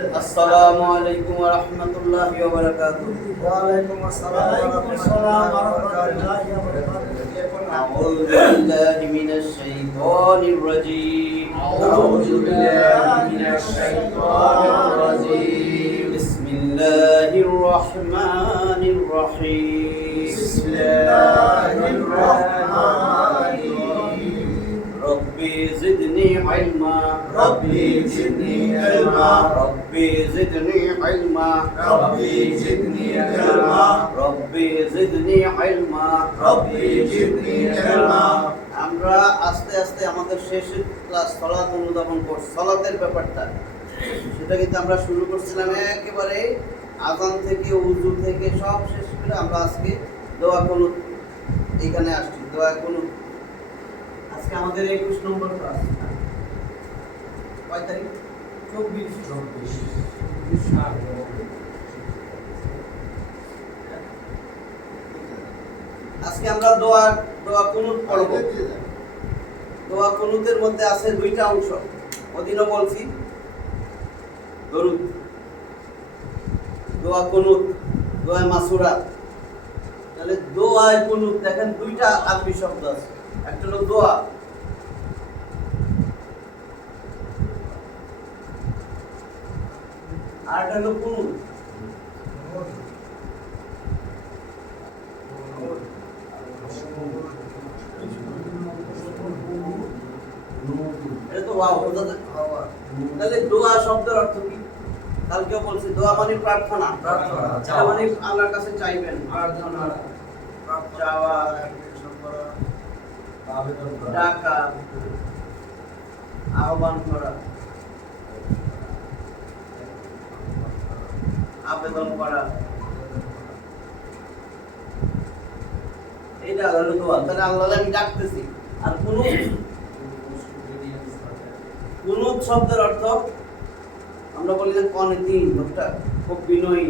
আসসালামু আলাইকুম ওয়া রাহমাতুল্লাহি ওয়া বারাকাতুহু। ওয়া আলাইকুম আসসালাম ওয়া রাহমাতুল্লাহি ওয়া বারাকাতুহু। আউযু বিল্লাহি মিনাশ শাইতানির রাজীম। আউযু বিল্লাহি মিনাশ শাইতানির রাজীম। বিসমিল্লাহির রাহমানির রাহিম। বিসমিল্লাহির রাহমানির রাহিম। রব্বি জিদনি ইলমা। রব্বি জিদনি ইলমা। রব্বি জিদনি ইলমা। রব্বি জিদনি ইলমা। রব্বি জিদনি ইলমা। রব্বি জিদনি ইলমা। আমরা আস্তে আস্তে আমাদের শেষ ক্লাস সালাত অনুধাবন করছি, সালাতের ব্যাপারটা সেটা কিন্তু আমরা শুরু করছিলাম একেবারে আযান থেকে, ওযু থেকে সব শেষ করে আমরা আজকে দোয়া কুনুত এইখানে আসছি। দোয়া কুনুত আজকে আমাদের 21 নম্বর ক্লাস। কয় তারিখ? 24। আজকে আমরা দোয়া কুনুত পড়ব। দোয়া কুনুতের মধ্যে আছে দুইটা অংশ, ওদিনও বলছি, দরুদ, দোয়া কুনুত, দোয়া মাসুরা। তাহলে দোয়া কুনুত দেখেন দুইটা আরবি শব্দ আছে, একটা হলো দোয়া, আর একটা হলো কুনুত। এটা তো ওয়াও বোঝাতে। তাহলে দোয়া শব্দের অর্থ কি? কালকেও বলছি, দোয়া মানে প্রার্থনা। এটা মানে আল্লাহর কাছে চাইবেন, প্রার্থনা, চাওয়া, ডাকা, আহ্বান করা, আবেদন করা, এইটা হলো দোয়া। তাহলে আল্লাহকে আমি ডাকতেছি। আর কুনুত শব্দের অর্থ আমরা বলি যে কনিতিন, লোকটা খুব বিনয়ী,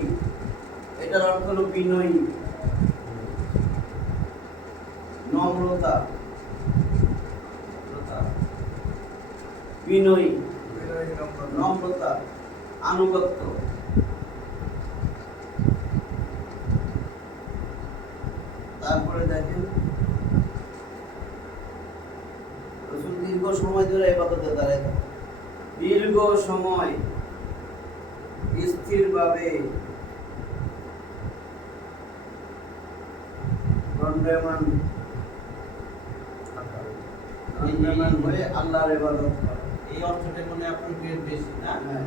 এটার অর্থ হলো বিনয়ী, নম্রতা, বিনয়ী, নম্রতা, আনুগত্য। তারপরে দেখেন রাসূল দীর্ঘ সময় ধরে ইবাদতে দাঁড়ায় থাকেন, দীর্ঘ সময় স্থিরভাবে দণ্ডায়মান হয়ে আল্লাহর ইবাদত করে। এই অর্থটা মনে আপনার বেশি না? হ্যাঁ।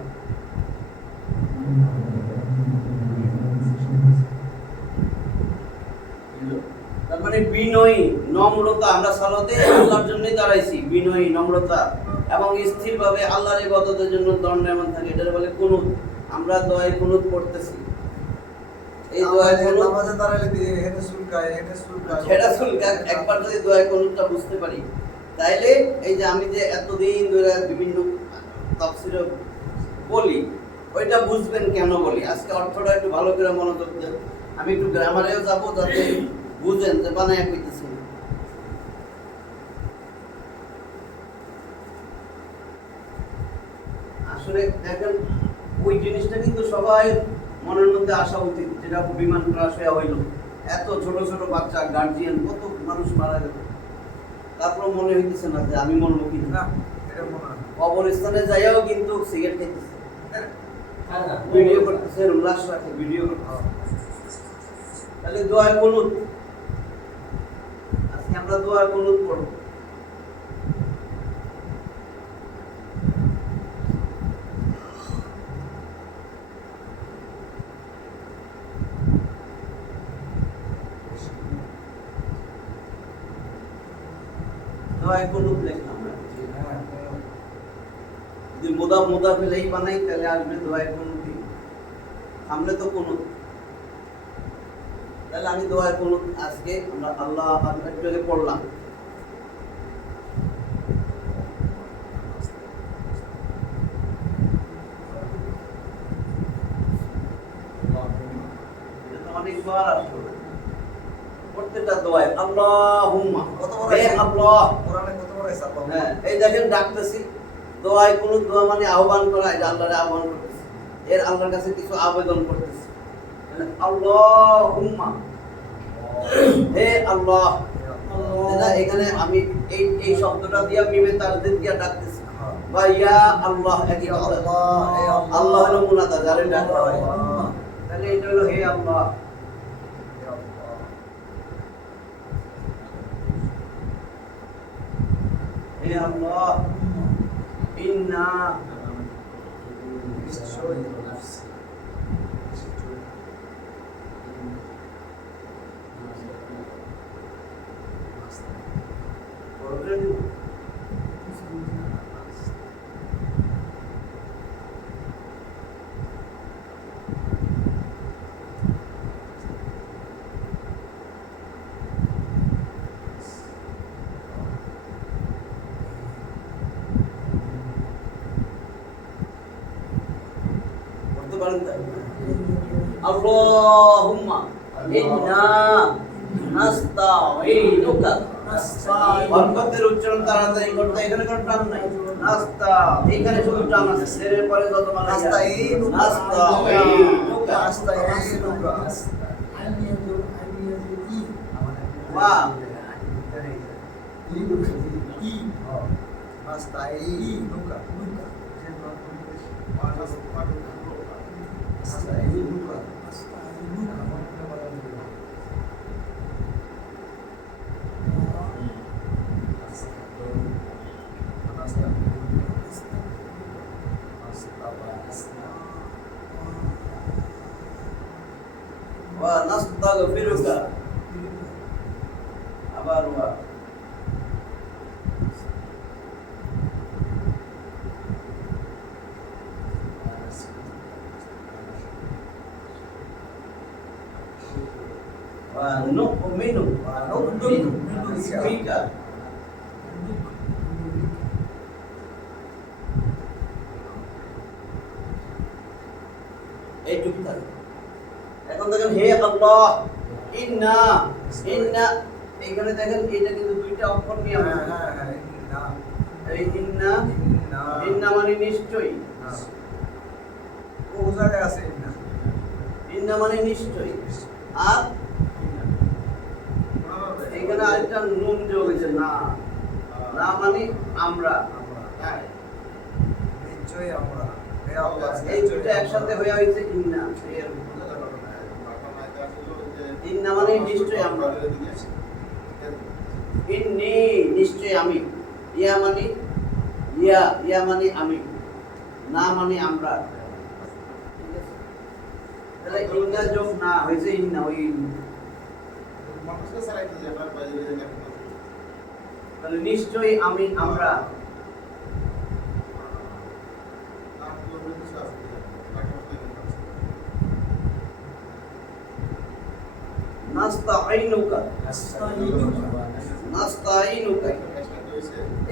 তার মানে বিনয়ী, নম্রতা। আমরা সালাতে আল্লাহর জন্যই দাঁড়াইছি, বিনয়ী, নম্রতা এবং স্থিরভাবে আল্লাহর ইবাদতের জন্য দণ্ডায়মান থাকে, এটার বলে কুনুত। আমরা দোয়া কুনুত পড়তেছি। এই দোয়া কুনুত নামাজে দাঁড়ালে হেনে সুলকায় সেটা সুলকায়। একবার যদি দোয়া কুনুতটা বুঝতে পারি, তাইলে এই যে আমি যে এতদিন ধরে বিভিন্ন তাফসীরে বলি, ওইটা বুঝবেন কেন বলি। আজকে অর্থটা একটু ভালো করে মনোযোগ দেন। আমি একটু গ্রামারেও যাবো যাতে বুঝেন যে বানায় কইতেছি। আসলে দেখেন ওই জিনিসটা কিন্তু সবাই মনের মধ্যে আসা উচিত, যেটা বিমান ক্রাশ হয়ে হইল, এত ছোট ছোট বাচ্চা, গার্জিয়ান, কত মানুষ মারা গেল, তারপর মনে হইতেছে না যে আমি মরবো কি না। কবরস্থানে যাইয়াও কিন্তু সিগারেট খাইতেছে, ভিডিও করতেছে, উল্লাস রাখে, ভিডিও করতেছে। তাহলে দোয়া কুনুত, আজকে আমরা দোয়া কুনুত পড়ব। দোয়া কুনুত লিখলাম আমরা, যদি মুদাফ ইলাইহি বানাই তাহলে আসবে দোয়া কুনুত। আমরা তো কুনুত, তাহলে আমি দোয়া কুনুত আজকে আমরা আল্লাহ একটু আগে পড়লাম। অনেকবার আসলো প্রত্যেকটা দোয়ায় আল্লাহুম্মা, হে আল্লাহ, কোরআনে কত বড় হিসাব। হ্যাঁ, এই দেখেন ডাকতেছি, দোয়ায় কুনুত, দোয়া মানে আহ্বান করা, এটা আল্লাহরে আহ্বান করতেছি। এর আল্লাহর কাছে কিছু আবেদন করতেছি। আল্লাহুম্মা, হে আল্লাহ। এটা এখানে আমি এই শব্দটা দিয়ে মিমে তাসদীদ দিয়ে ডাকতেছি। বা ইয়া আল্লাহ, একই কথা। আল্লাহ হলো মুনাদা, যারে ডাকা হয়। তাহলে এটা হলো হে আল্লাহ। হে আল্লাহ, ইন্না বলতে পারেন তো? আল্লাহুম্মা ইন্না নাস্তাঈনুকা। বরকতের উচ্চারণ তাড়াতাড়ি করতে, এখানে কোনো টান নাই। নাস্তা, এখানে শুধু টান আছে। সেরের পরে যত মানে নাস্তাঈনুকা, নাস্তাঈনুকা, নাস্তাঈনুকা। ওয়া নাস্তাঈনুকা। ওয়া নাস্তাগফিরুকা। আবার ওয়া ওয়া নু'মিনু বিকা। এইটুকু থাকে। এখন দেখেন হে আল্লাহ, ইন্না, ইন্না, এখানে দেখেন এটা কিন্তু দুইটা অক্ষর নিয়ে আমরা এই ইন্না, ইন্না মানে নিশ্চয়ই, ইন্না মানে নিশ্চয়ই। আর এখানে আরেকটা নুন যোগ হয়েছে, না, না মানে আমরা। এই দুইটা একসাথে হয়ে হয়েছে ইন্না। ইন্না মানে নিশ্চয়ই আমরা, ইন্নি নিশ্চয়ই আমি, ইয়া মানে ইয়া, ইয়া মানে আমি, না মানে আমরা। ঠিক আছে? তাহলে ইন্না যোগ না হয়েছে ইন্না, ওই তাহলে নিশ্চয়ই আমি, আমরা। নাস্তাঈনুকা, নাস্তাঈনুকা।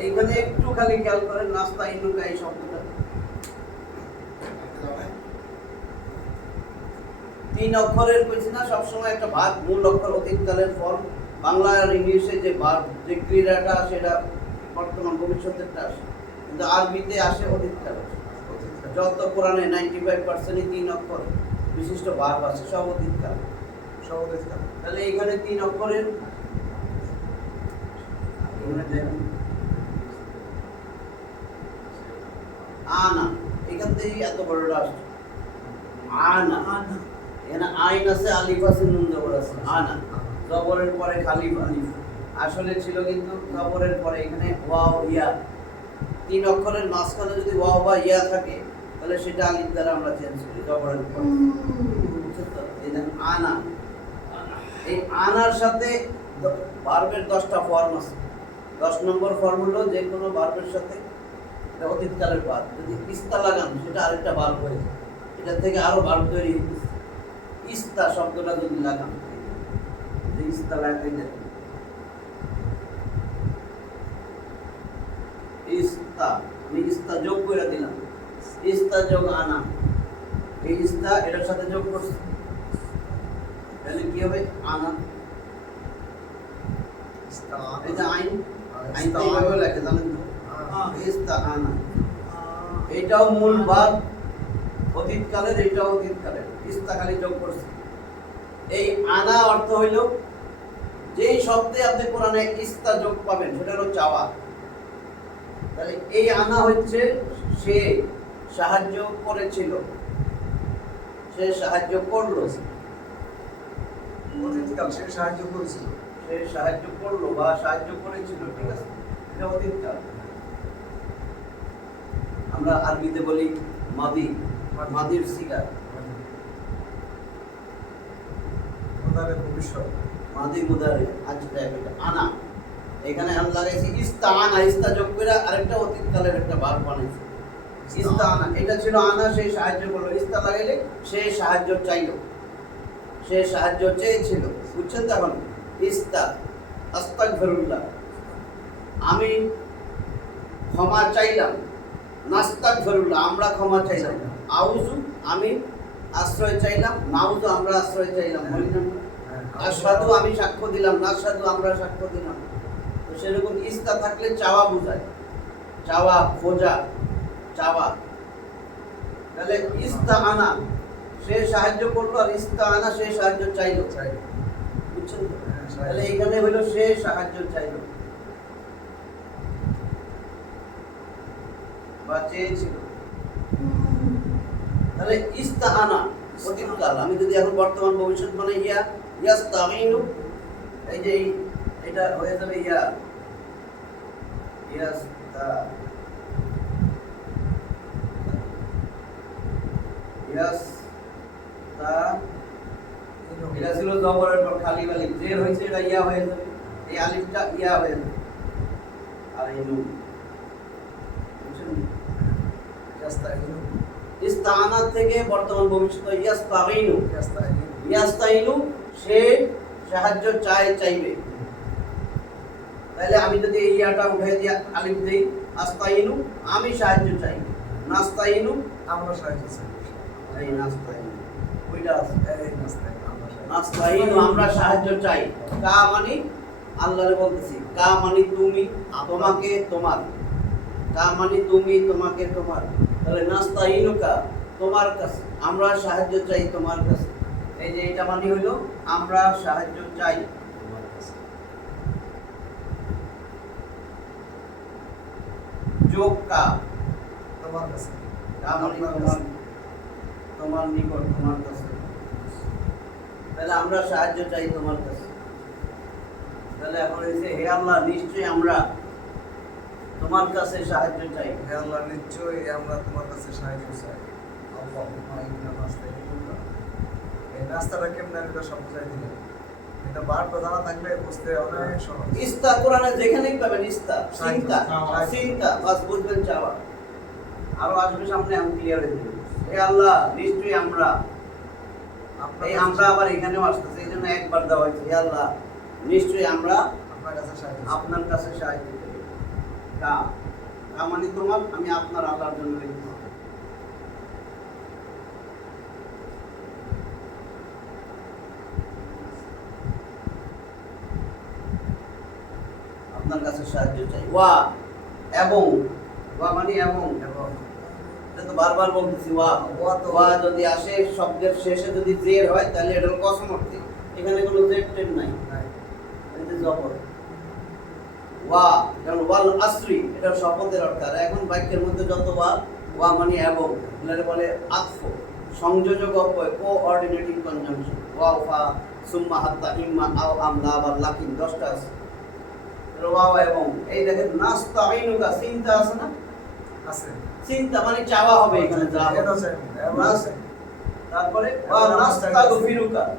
এইখানে একটু খালি খেয়াল করেন, নাস্তাঈনুকা এই শব্দটা তিন অক্ষরের কইছি না, সবসময় একটা ভাগ, মূল অক্ষর অতীতকালের ফর্ম। বাংলা আর ইংলিশে যে ভার্ব, যে ক্রিয়াটা সেটা বর্তমান ভবিষ্যতেরটা আসে, কিন্তু আরবিতে আসে অতীতকালের। যত কোরআনে 95%ই তিন অক্ষর বিশিষ্ট ভার্ব আছে, সব অতীতকাল। তাহলে এখানে তিন অক্ষরের আনা, এখান থেকে এত বড়টা আসছে আনা। এখানে আইন আছে, আলিফ আছে, নুন জবর আছে। আনা জবরের পরে খালি আলিফ, আসলে ছিল কিন্তু জবরের পরে এখানে ওয়াও ইয়া। তিন অক্ষরের মাঝখানে যদি ওয়াও বা ইয়া থাকে তাহলে সেটা আলিফ দ্বারা আমরা চেঞ্জ করি জবরের পরে। এই দেখেন আনা, এই আনার সাথে ভার্বের 10টা ফর্ম আছে। 10 নম্বর ফর্ম হলো যে কোনো ভার্বের সাথে অতীতকালের ভার্ব যদি ইস্তা লাগান সেটা আরেকটা ভার্ব হয়ে যায়। এটা থেকে আরো ভার্ব তৈরি হচ্ছে। ইস্তা শব্দটা যদি লাগান, যে ইস্তা লাগাই দেন, ইস্তা, আমি ইস্তা যোগ করে দিলাম, ইস্তা যোগ আনা। এই ইস্তা এটার সাথে যোগ করছি, তাহলে কি হবে? আনা। এই যে আইন, আইন তো এইভাবে লেখে জানেন তো, ইস্তা আনা। এটাও মূল ভার্ব, অতীতকালের, এটা অতীতকালের, ইস্তা খালি যোগ করছে। এই আনা অর্থ হইল যেই শব্দে আপনি কোরআনে ইস্তা যোগ পাবেন সেটা হলো চাওয়া। তাহলে এই আনা হচ্ছে সে সাহায্য করেছিল, সে সাহায্য করলো, অতীতকাল সে সাহায্য করেছিল। সে সাহায্য করলো বা সাহায্য করেছিল, ঠিক আছে, এটা অতীতকাল। আমরা আরবিতে বলি মাদি, মাদির সিগা, মুদারে ভবিষ্যৎ। মাদি মুদারে। আচ্ছা দেখ, এটা আনা, এখানে আমি লাগাইছি ইস্তা আনা, ইস্তা যোগ করে আরেকটা অতীতকালের একটা ভাব বানাইছি ইস্তা আনা। এটা ছিল আনা, সে সাহায্য করলো, ইস্তা লাগাইলে সে সাহায্য চাইলো, সে সাহায্য চেয়েছিল। বুঝছেন তো? এখন ইস্তা আস্তাগফিরুল্লাহ, আমি ক্ষমা চাইলাম, নাস্তাগফিরুল্লাহ আমরা ক্ষমা চাইলাম, আউযু আমি আশ্রয় চাইলাম, নাউযু আমরা আশ্রয় চাইলাম, বলি না? আশহাদু আমি সাক্ষ্য দিলাম, নাশহাদু আমরা সাক্ষ্য দিলাম। তো সেরকম ইস্তা থাকলে চাওয়া বোঝায়, চাওয়া, খোঁজা, চাওয়া। তাহলে ইস্তা আনা সে সাহায্য করলো, আর ইস্তা আনা সে সাহায্য চাইলো। বুঝছেন তো? তাহলে এখানে হইলো সে সাহায্য চাইলো বা চেয়েছিল। তাহলে ইস্তা আনা অতীতকাল। আমি যদি এখন বর্তমান ভবিষ্যৎ মানে ইয়া ইয়াস্তাঈনু, এই যে এটা হয়ে যাবে ইয়া ইয়াস্তা ইয়াস্তা, এটা ছিল জবরের পর খালি আলিফ, জের হয়েছে, এটা ইয়া হয়ে যাবে, এই আলিফটা ইয়া হয়ে যাবে, আর এই নুন। বুঝছেন? ইয়াস্তাঈনু, ইস্তাআনা থেকে বর্তমান ভবিষ্যৎ ইয়াস্তাঈনু, ইয়াস্তাঈনু, ইয়াস্তাঈনু সে সাহায্য চাইবে। তাহলে আমি যদি এই ইয়াটা উঠাই দিয়ে আলিফ দেই, আস্তাঈনু আমি সাহায্য চাই, নাস্তাঈনু আমরা সাহায্য চাই। এই নাস্তাঈনু ওইটা আছে, এই নাস্তাঈনু আমরা সাহায্য চাই। নাস্তাঈনু আমরা সাহায্য চাই। কা মানে আল্লাহরে বলতেছি, কা মানে তুমি, তোমাকে, তোমার, কা মানে তুমি, তোমাকে, তোমার। তাহলে নাস্তাঈনুকা তোমার কাছে, আমরা সাহায্য চাই তোমার কাছে। এই যে এটা মানে হইলো আমরা সাহায্য চাই তোমার কাছে। যোগ কা, তোমার কাছে, কা মানে তোমার, তোমার নিকট, তোমার কাছে। তাহলে আমরা সাহায্য চাই তোমার কাছে। তাহলে এখন হয়েছে হে আল্লাহ নিশ্চয়ই আমরা তোমার কাছে সাহায্য চাই। হে আল্লাহ নিশ্চয়ই আমরা তোমার কাছে সাহায্য চাই। আল্লাহুম্মা ইন্না নাস্তাঈনুকা। এই নাস্তাটা কেমনে আমি তো সব বুঝাই দিলাম। এটা বারবার জানা থাকলে বুঝতে অনেক সহজ। ইস্তা কোরআনে যেখানেই পাবেন ইস্তা, চিন্তা, চাওয়া। চিন্তা, বাস বুঝবেন চাওয়া। আরো আসবে সামনে, আমি ক্লিয়ার হয়ে যাবে। হে আল্লাহ নিশ্চয়ই আমরা, এই আমরা আবার এখানেও আসতেছে, এই জন্য একবার দেওয়া হয়েছে। হে আল্লাহ নিশ্চয়ই আমরা আপনার কাছে সাহায্য চাই। আপনার কাছে সাহায্য চাই। কা, কা মানে তোমার, আমি আপনার আল্লাহর জন্য লিখতে হবে। আপনার কাছে সাহায্য চাই। ওয়া এবং, ওয়া মানে এবং, এবং এটা তো বারবার বলতেছি ওয়া। ওয়া তো- ওয়া যদি আসে শব্দের শেষে যদি জের হয় তাহলে এটা কসম অর্থে, এখানে কোনো জের টের নাই, নাই। এটা জবর। ওয়া যেমন ওয়াল আসরি, এটা শপথের অর্থ। আর এখন বাক্যের মধ্যে যত ওয়া, ওয়া মানে এবং, এটাকে বলে আতফ, সংযোজক অব্যয়, কোঅর্ডিনেটিং কনজাংশন। ওয়া ফা সুম্মা হাত্তা ইম্মা আও আমলা বা লাকিন 10টা আছে। ওয়া এবং, এই দেখেন নাস্তাঈনুকা চিন্তা আছে না, আছে। চিন্তা মানে চাওয়া হবে এখানে যা হবে। এটা চাই, এবং আছে। তারপরে ওয়া নাস্তাগফিরুকা,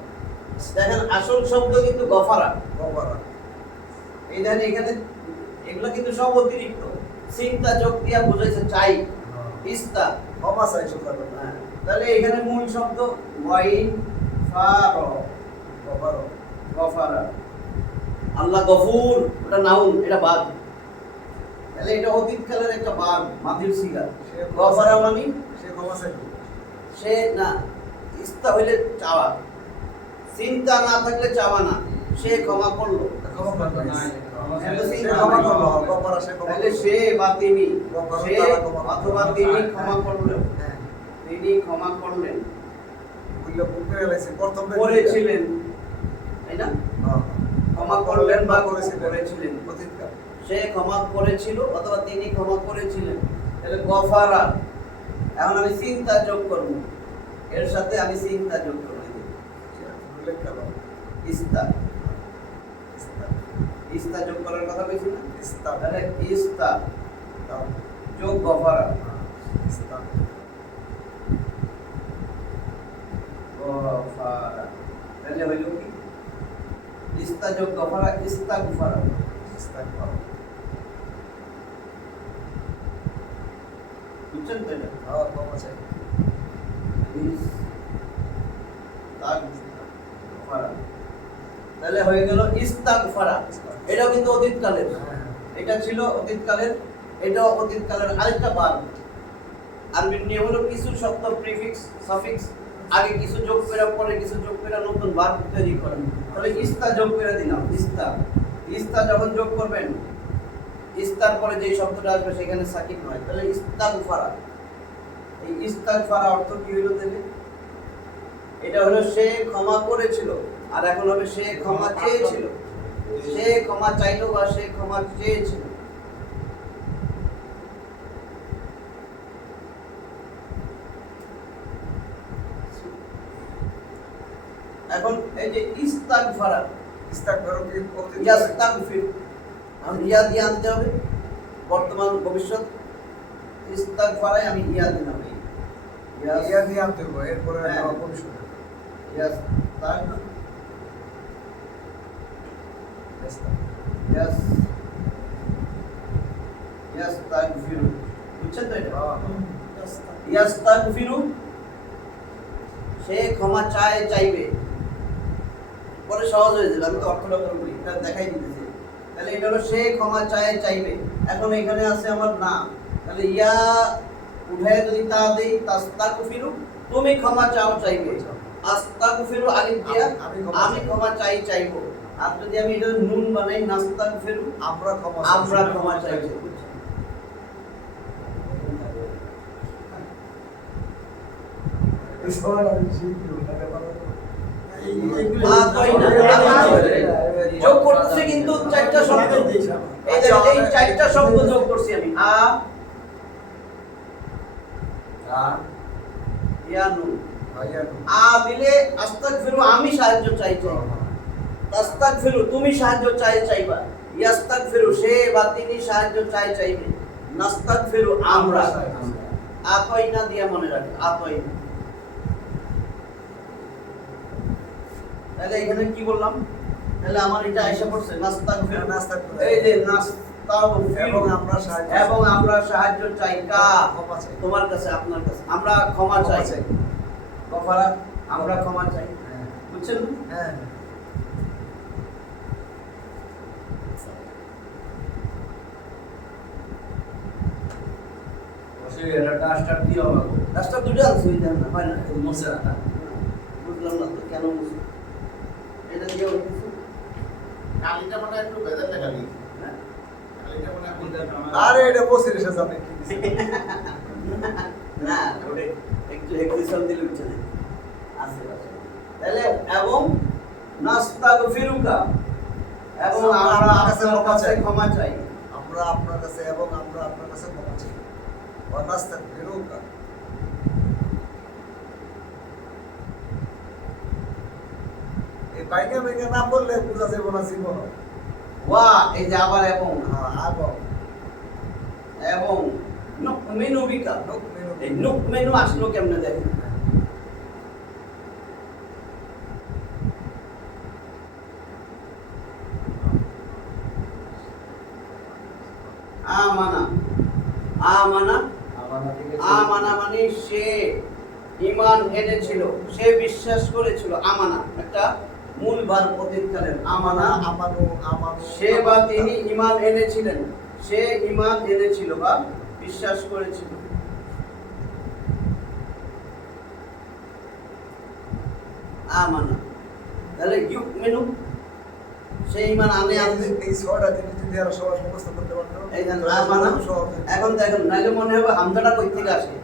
দেখেন আসল শব্দ কিন্তু গফারা। গফারা। এই দেখেন এখানে এগুলো কিন্তু সব অতিরিক্ত, চিন্তা যোগ দিয়া বুঝাইছে চাই, ইস্তা। ক্ষমা চাই সোজা কথা। হ্যাঁ, তাহলে এখানে মূল শব্দ ওয়াইন ফার, গফারা। গফারা। আল্লাহ গফুর, ওটা নাউন, এটা বাদ। তাহলে এটা অতীতকালের একটা বাদ, মাদির সিগা। গফারা মানে সে ক্ষমা চাই। সে না, ইস্তা হইলে চাওয়া, চিন্তা না থাকলে চাওয়া না, সে ক্ষমা করলো। ক্ষমা করবে না। তাহলে সে চিন্তা ক্ষমা নাই। করলো, গফারা সে ক্ষমা তাহলে করলো। সে বা তিনি, গফারা সে তারা ক্ষমা করলো। অথবা তিনি ক্ষমা করলো। হ্যাঁ। তিনি ক্ষমা করলেন বুঝলে বুকে লাইছে প্রথম করেছিলেন, তাই না? ক্ষমা করলেন বা করেছিলেন। অতীতকাল সে ক্ষমা করেছিল অথবা তিনি ক্ষমা করেছিলেন, তাহলে গফারা। এখন আমি চিন্তা যোগ করব, এর সাথে আমি চিন্তা যোগ করব। উল্লেখ করো ইস্তা ইস্তা ইস্তা যোগ করার কথা বলছি না? ইস্তা তাহলে ইস্তা দাও যোগ গফারা, ইস্তা গফারা, তাহলে হইল কি? ইস্তা যোগ গফারা, ইস্তা গুফারা। ইস্তা করো বুঝছেন তো এটা? হ্যাঁ কম আছে ইস্তাগফারা। তাহলে হয়ে গেল ইস্তাগফারা। এটাও কিন্তু অতীতকালের, এটা ছিল অতীতকালের, এটাও অতীতকালের আরেকটা বার। আরবির নিয়ম হলো কিছু শব্দ প্রিফিক্স সাফিক্স আগে কিছু যোগ করে পরে কিছু যোগ করে নতুন ভার্ব তৈরি করেন। তাহলে ইস্তা যোগ করে দিলাম, ইস্তা। ইস্তা যখন যোগ করবেন, ইস্তার পরে যে শব্দটা আসবে সেখানে সাকিন হয়, তাহলে ইস্তাগফারা। এই ইস্তাগফারা অর্থ কি হলো তাহলে? এটা হলো সে ক্ষমা করেছিল, আর এখন হবে সে ক্ষমা চেয়েছিল। সে ক্ষমা চাইলো বা সে ক্ষমা চেয়েছিল। এখন এই যে ইস্তাগফারা, ইস্তা করো কি অতীত ইয়াস্তাগফির, আমি ইয়া দিয়ে আনতে হবে বর্তমান ভবিষ্যৎ। ইস্তাগফারায় আমি ইয়া দিলাম, এই ইয়া দিয়ে আনতে হবে এরপরে হ্যাঁ। পরিশোধ ইয়াস্তাগ ইস্তা ইয়াস ইয়াস্তাগফিরু। বুঝছেন তো এটা? ইয়াস্তাগফিরু, সে ক্ষমা চাইবে। পরে সহজ হয়ে যাবে, আমি তো অর্থটা বলি, এটা দেখাই দিতেছি। তাহলে এটা হলো সে ক্ষমা চাইবে। এখন এখানে আছে আমার না, তাহলে ইয়া উঠে যদি তা দেই, তাস্তাগফিরু, তুমি ক্ষমা চাইবে। আস্তাগফিরু আলিফ দিয়া আমি ক্ষমা চাইবো। আর যদি আমি এটা নুন বানাই, নাস্তাগফিরু, আমরা ক্ষমা চাইবো। যোগ করতেছি কিন্তু চারটা শব্দ, এই দেখেন এই চারটা শব্দ যোগ করছি আমি। ইয়া নুন, দিলে আস্তাগফিরু, আমি সাহায্য চাইবো। তাস্তাগফিরু, তুমি সাহায্য চাইবা। ইয়াস্তাগফিরু, সে বা তিনি সাহায্য চাইবে। নাস্তাগফিরু, আমরা। আতাইনা দিয়া মনে রাখে, আতাইনা। তাহলে এখানে কি বললাম? তাহলে আমার এটা আয়েশা পড়ছে নাস্তাগফিরু, এই যে নাস্তাগফিরু, এবং আমরা সাহায্য চাই তোমার কাছে, আপনার কাছে। আমরা ক্ষমা চাই, গফারা, আমরা ক্ষমা চাই। বুঝছেন? হ্যাঁ রাস্তা দুটো আছে, ওই দেন না, হয় না? বুঝলাম না তো কেন মুছে এটা দিয়ে ওর কিছু কালিটা মানে একটু বেজার লেখা নেই। হ্যাঁ? কালিটা মানে আপনি আরে এটা বসির এসে জানে কি দিছে না, ওটা একটু হেক্সিসন দিলে উঠছে না, আছে আছে। তাহলে এবং নাস্তাগফিরুকা, এবং আমরা আপনার কাছে ক্ষমা চাই। আমরা আপনার কাছে এবং আমরা আপনার কাছে ক্ষমা চাই। ওয়ানাস্তাগফিরুকা, এই বাইঙ্গা বাইঙ্গা না বললে বোঝা যাবে না জীবন। ওয়া, এই যে আবার এবং, এবং এবং নুকমিনু বিকা, নুকমিনু এই নুকমিনু আসলো কেমনে দেখেন? আমানা, আমানা, আমানা মানে সে ঈমান এনেছিল, সে বিশ্বাস করেছিল। আমানা একটা মূল ভার্ব অতীতকালের, আমানা। আমানু আমানু সে বা তিনি ঈমান এনেছিলেন, সে ঈমান এনেছিল বা বিশ্বাস করেছিল। আমানা, তাহলে ইউমিনু, সে ঈমান আনবে। এই ছয়টা জিনিস যদি আর সবাই মুখস্থ করতে পারতো এই যে আমানা, এখন দেখেন নাইলে মনে হবে হামজাটা কই থেকে আসে।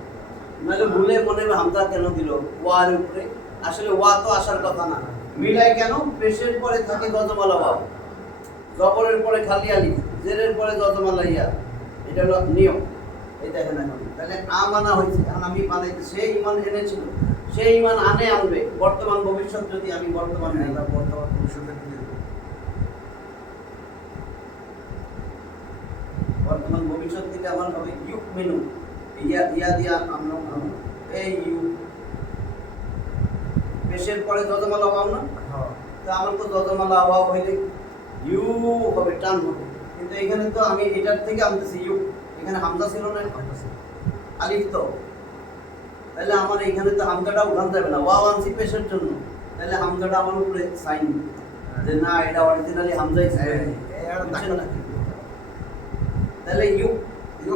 নাহলে ভুলে মনে হবে হামজা কেন দিল ওয়ার উপরে, আসলে ওয়া তো আসার কথা না। মিলাই কেন? পেশের পরে থাকে যজমালা ওয়াও, জবরের পরে খালি আলিফ, জেরের পরে যজমালা ইয়া, এটা হলো নিয়ম। এই দেখেন এখন তাহলে আমানা হয়েছে, এখন আমি বানাইতে সে ইমান এনেছিল, সেই ইমান আনবে বর্তমান ভবিষ্যৎ, যদি আমি বর্তমান নেই এটা বর্তমান ভবিষ্যতে নিয়ে দেবো। বর্তমান ভবিষ্যৎ থেকে আমার হবে ইউক মেনু, ইয়া ইয়া দিয়া আমরা এই ইউ, পেশের পরে যজমালা ওয়াও না, হ্যাঁ তা আমার তো যজমালা ওয়াও হইলে ইউ হবে, টান হবে, কিন্তু এখানে তো আমি এটার থেকে আনতেছি ইউ, এখানে হামজা ছিল না, আলিফ তো, তাহলে আমার এখানে তো হামজাটা উঠান যাবে না, ওয়াও আনছি পেশের জন্য, তাহলে হামজাটা আমার উপরে সাইন, যে না এটা অরিজিনালি হামজাই ছিল, বুঝছেন না? তাহলে ইউ ইউ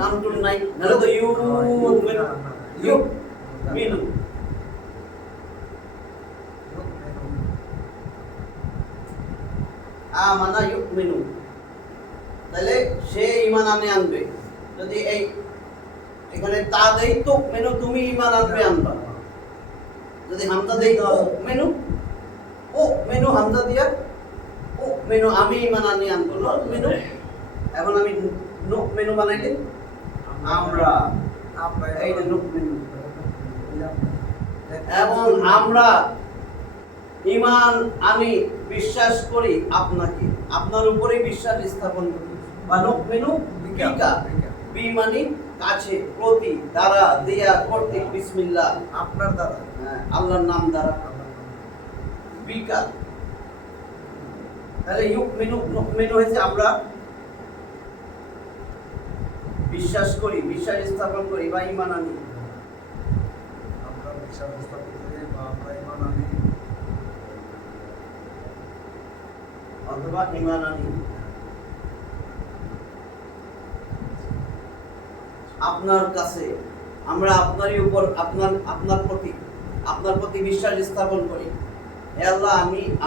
নাম টুন নাই, নাহলে তো ইউ ইউ মিনু, আমানা ইউক মিনু, তাহলে সে ইমান আনবে। যদি এই এখানে তা দেই তো মেনু, তুমি ইমান আনবা, যদি হামজা দেই তো মেনু, ও মেনু হামজা দিয়া ও মেনু আমি ইমান আনবো, নো মেনু। এখন আমি নো মেনু বানাইলে আমরা, এই যে নো মেনু, এবং আমরা ইমান আমি বিশ্বাস করি আপনাকে, আপনার উপরে বিশ্বাস স্থাপন করি, বা নো মেনু বিকা, বি মানে কাছে, প্রতি, দ্বারা, দিয়া, কর্তৃক, বিসমিল্লাহ, আপনার দ্বারা, আল্লাহর নাম দ্বারা, বিকা। তাহলে ইউক মেনু মেনু হয়েছে আমরা বিশ্বাস করি, বিশ্বাস স্থাপন করি, বা ইমান আনি, আমরা বিশ্বাস স্থাপন করি বা আমরা ইমান আনি, অথবা ইমান আনি আপনার কাছে, আমরা আপনারই উপর, আপনার প্রতি বিশ্বাস স্থাপন করি, হে আল্লাহ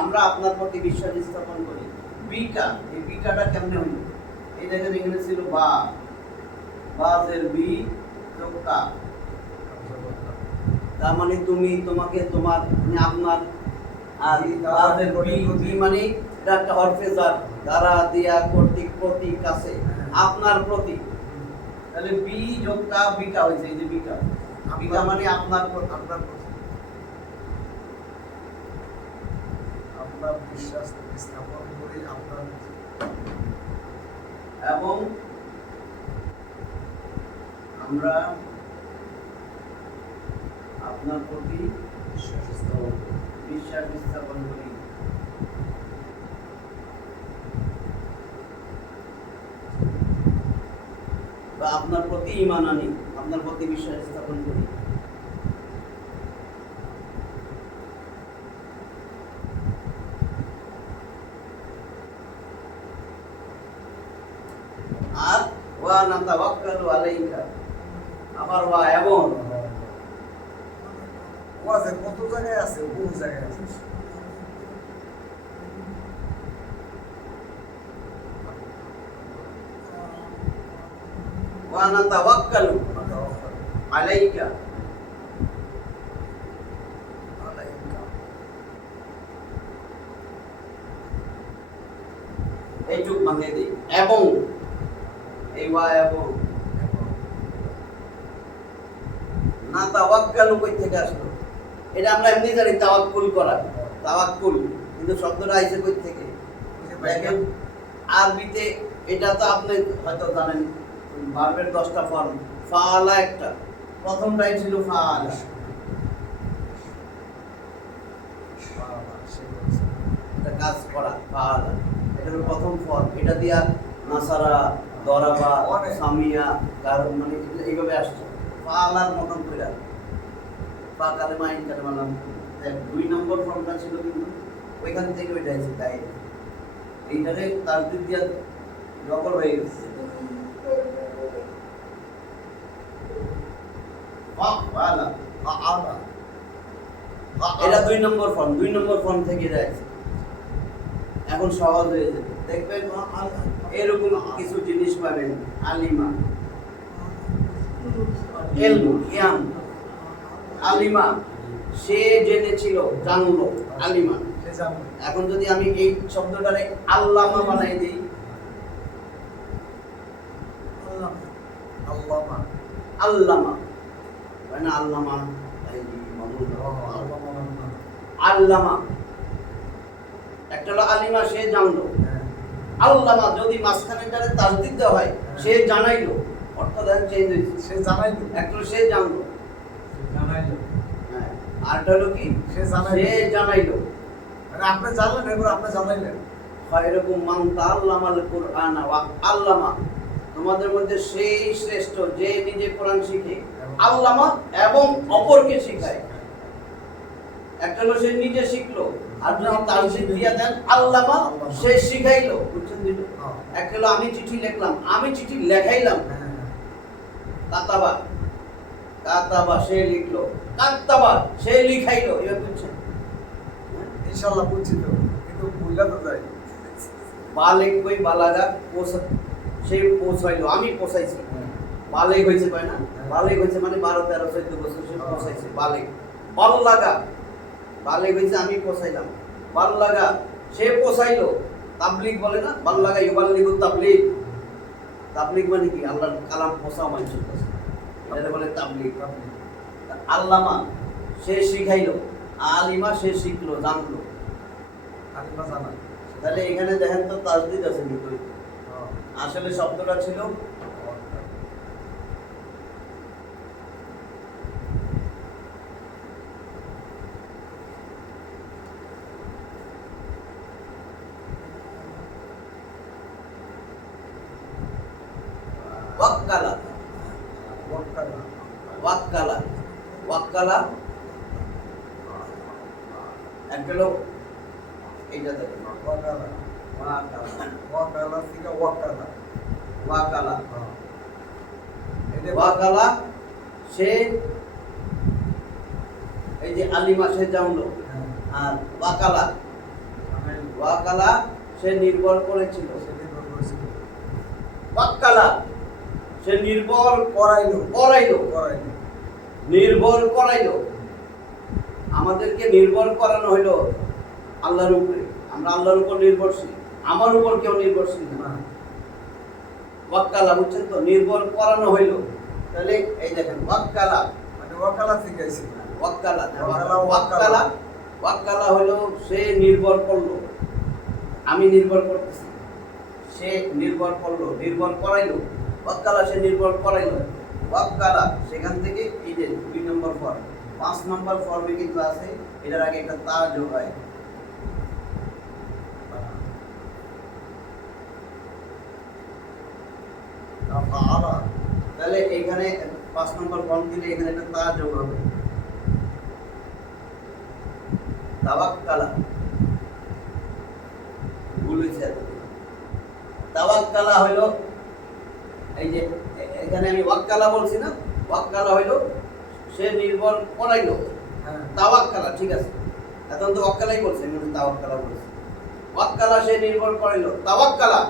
আমরা আপনার প্রতি বিশ্বাস স্থাপন করি। বিকা, এই বিকাটা কেমনে হইল? এই দেখেন এখানে ছিল বা, বাজের বি যোগতা, তার মানে তুমি, তোমাকে, তোমার, মানে আপনার, আর বাজের বি মানে এটা একটা হরফে জার, দ্বারা, দিয়া, কর্তৃক, প্রতি, কাছে, আপনার প্রতি, তাহলে বি যোগটা বিকা হয়েছে, এই যে বিকা, বিকা মানে আপনার আপনার আমরা বিশ্বাস স্থাপন করি আপনার, এবং আমরা আপনার প্রতি বিশ্বাস স্থাপন করি, বা আপনার প্রতি ঈমান আনি, আপনার প্রতি বিশ্বাস স্থাপন করি। আর ওয়া নাতাওয়াক্কালু আলাইকা, আবার ওয়া এবং, ওয়াজে কত জায়গায় আছে, বহু জায়গায় আছে। ওয়া নাতাওয়াক্কালু আলাইকা, এই যুগ ভাঙে দিই, এবং এই ওয়া এবং, না তাওয়াক্কালু কই থেকে আসলো? এটা আমরা এমনি জানি তাওয়াক্কুল করা, তাওয়াক্কুল, কিন্তু শব্দটা আইছে কই থেকে? দেখেন আরবিতে এটা তো আপনি হয়তো জানেন, ভার্বের 10টা ফর্ম, ফাআলা একটা, প্রথমটাই ছিল ফাআলা, এটা কাজ করা, ফাআলা, এটা হলো প্রথম ফর্ম, এটা দিয়া নাসারা, দরাবা, সামিয়া, কারণ মানে এইভাবে আসছে ফাআলার মতন কইরা, ফা কালেমা ইন কালেমা নাম, 2 নম্বর ফর্মটা ছিল, কিন্তু ওইখান থেকে ওইটা এসে তাই এইটারে তাসদিদ দিয়া নকল হয়ে গেছে। ফাআলা, ফাআলা, এটা 2 নম্বর ফর্ম, 2 নম্বর ফর্ম থেকে এটা আছে। এখন সহজ হয়ে যাবে, দেখবেন এরকম কিছু জিনিস পাবেন, আলিমা, এলম জ্ঞান, আলিমা সে জেনেছিল, জানলো, আলিমা। সে জানলো। এখন যদি আমি এই শব্দটারে আল্লামা বানাই দিই, আল্লামা। আল্লামা হয় না, আল্লামা এই মামুন, আল্লামা। আল্লামা একটা হলো আলিমা সে জানলো, হ্যাঁ। আল্লামা যদি মাঝখানেটারে তাসদিদ দেওয়া হয় সে জানাইলো, অর্থ দেখেন চেঞ্জ হয়েছে। সে জানাইলো। একটা হলো সে জানলো, জানাইলো। হ্যাঁ, আরটা হলো কি সে জানাইলো। সে জানাইলো। মানে আপনি জানলেন, এবার আপনি জানাইলেন। খায়রুকুম মান তাআল্লামাল কুরআনা ওয়া আল্লামা, তোমাদের মধ্যে সেই শ্রেষ্ঠ যে নিজে কোরআন শিখে, আল্লামা এবং অপরকে শেখায়। একটা হলো সে নিজে শিখলো, আর যদি তাসদিদ দিয়া দেন আল্লামা সে শিখাইলো, বুঝছেন দুটো। হ্যাঁ। একটা হলো আমি চিঠি লিখলাম, আমি চিঠি লেখাইলাম, হ্যাঁ। কাতাবা, কাতাবা সে লিখলো, কাতাবা সে লিখাইলো, এবার বুঝছেন। ইনশাআল্লাহ বুঝছি তো, কিন্তু ভুলটা তো যাই। বালেক কই বালাগা পৌঁছা, সে পৌঁছাইলো, আমি পৌঁছাইছি। বালেক হয়েছে পায় না, বালেক হয়েছে মানে 12, 13, 14 বছর সে পৌঁছাইছে, বালেক। বাল্লাগা, বালেক হয়েছে আমি পৌঁছাইলাম, বাল্লাগা সে পৌঁছাইলো। তাবলিগ বলে না, বাল্লাগা ইউবাল্লিগু তাবলিগ। তাবলিগ মানে কি? আল্লাহর কালাম পৌঁছাও মানুষের কাছে, এটা বলে তাবলিগ। আল্লামা সে শিখাইলো, আলিমা সে শিখলো, জানলো। আলিমা জানা। তাহলে এখানে দেখেন তো তাসদিদ আছে কিন্তু, হ্যাঁ। আসলে শব্দটা ছিল ওয়াক্কালা। ওয়াক্কালা। ওয়াক্কালা, ওয়াক্কালা একটা লোক, এইটা দেখেন ওয়াক্কালা। ওয়াক্কালা, ওয়াক্কালা থেকে ওয়াক্কালা। ওয়াক্কালা, হ্যাঁ। এটা ওয়াক্কালা সে এই যে আলিমা সে জানলো, হ্যাঁ। আর ওয়াকালা, ওয়াকালা সে নির্ভর করেছিল, সে নির্ভর করেছিল। ওয়াক্কালা সে নির্ভর করাইলো। করাইলো, করাইলো। নির্ভর করাইলো। আমাদেরকে নির্ভর করানো হইলো আল্লাহর উপরে, আমরা আল্লাহর উপর নির্ভরশীল, আমার উপর কেউ নির্ভরশীল না। হ্যাঁ। ওয়াক্কালা, বুঝছেন তো, নির্ভর করানো হইলো। তাহলে এই দেখেন ওয়াক্কালা, মানে ওয়াক্কালা শিখাইছি। ওয়াক্কালা, ওয়াক্কালা, ওয়াক্কালা, ওয়াক্কালা হলো সে নির্ভর করলো, আমি নির্ভর করতেছি, সে নির্ভর করলো, নির্ভর করাইলো। ওয়াক্কালা সে নির্ভর করাইলো, ওয়াক্কালা সেখান থেকে এই যে 2 নম্বর ফর্ম, 5 নম্বর ফর্মে কিন্তু আছে, এটার আগে একটা তা যোগ হয়। আলা। তাহলে এখানে 5 নম্বর ফর্ম দিলে এখানে একটা তা যোগ হবে, তাওয়াক্কালা। ভুল হয়েছে এতদিন। তাওয়াক্কালা হলো এই যে এখানে আমি ওয়াক্কালা বলছি না, ওয়াক্কালা হইলো সে নির্ভর করাইলো, হ্যাঁ। তাওয়াক্কালা, ঠিক আছে। এখন তো ওয়াক্কালাই বলছে, আমি তাওয়াক্কালা বলছি। ওয়াক্কালা সে নির্ভর করাইলো, তাওয়াক্কালা,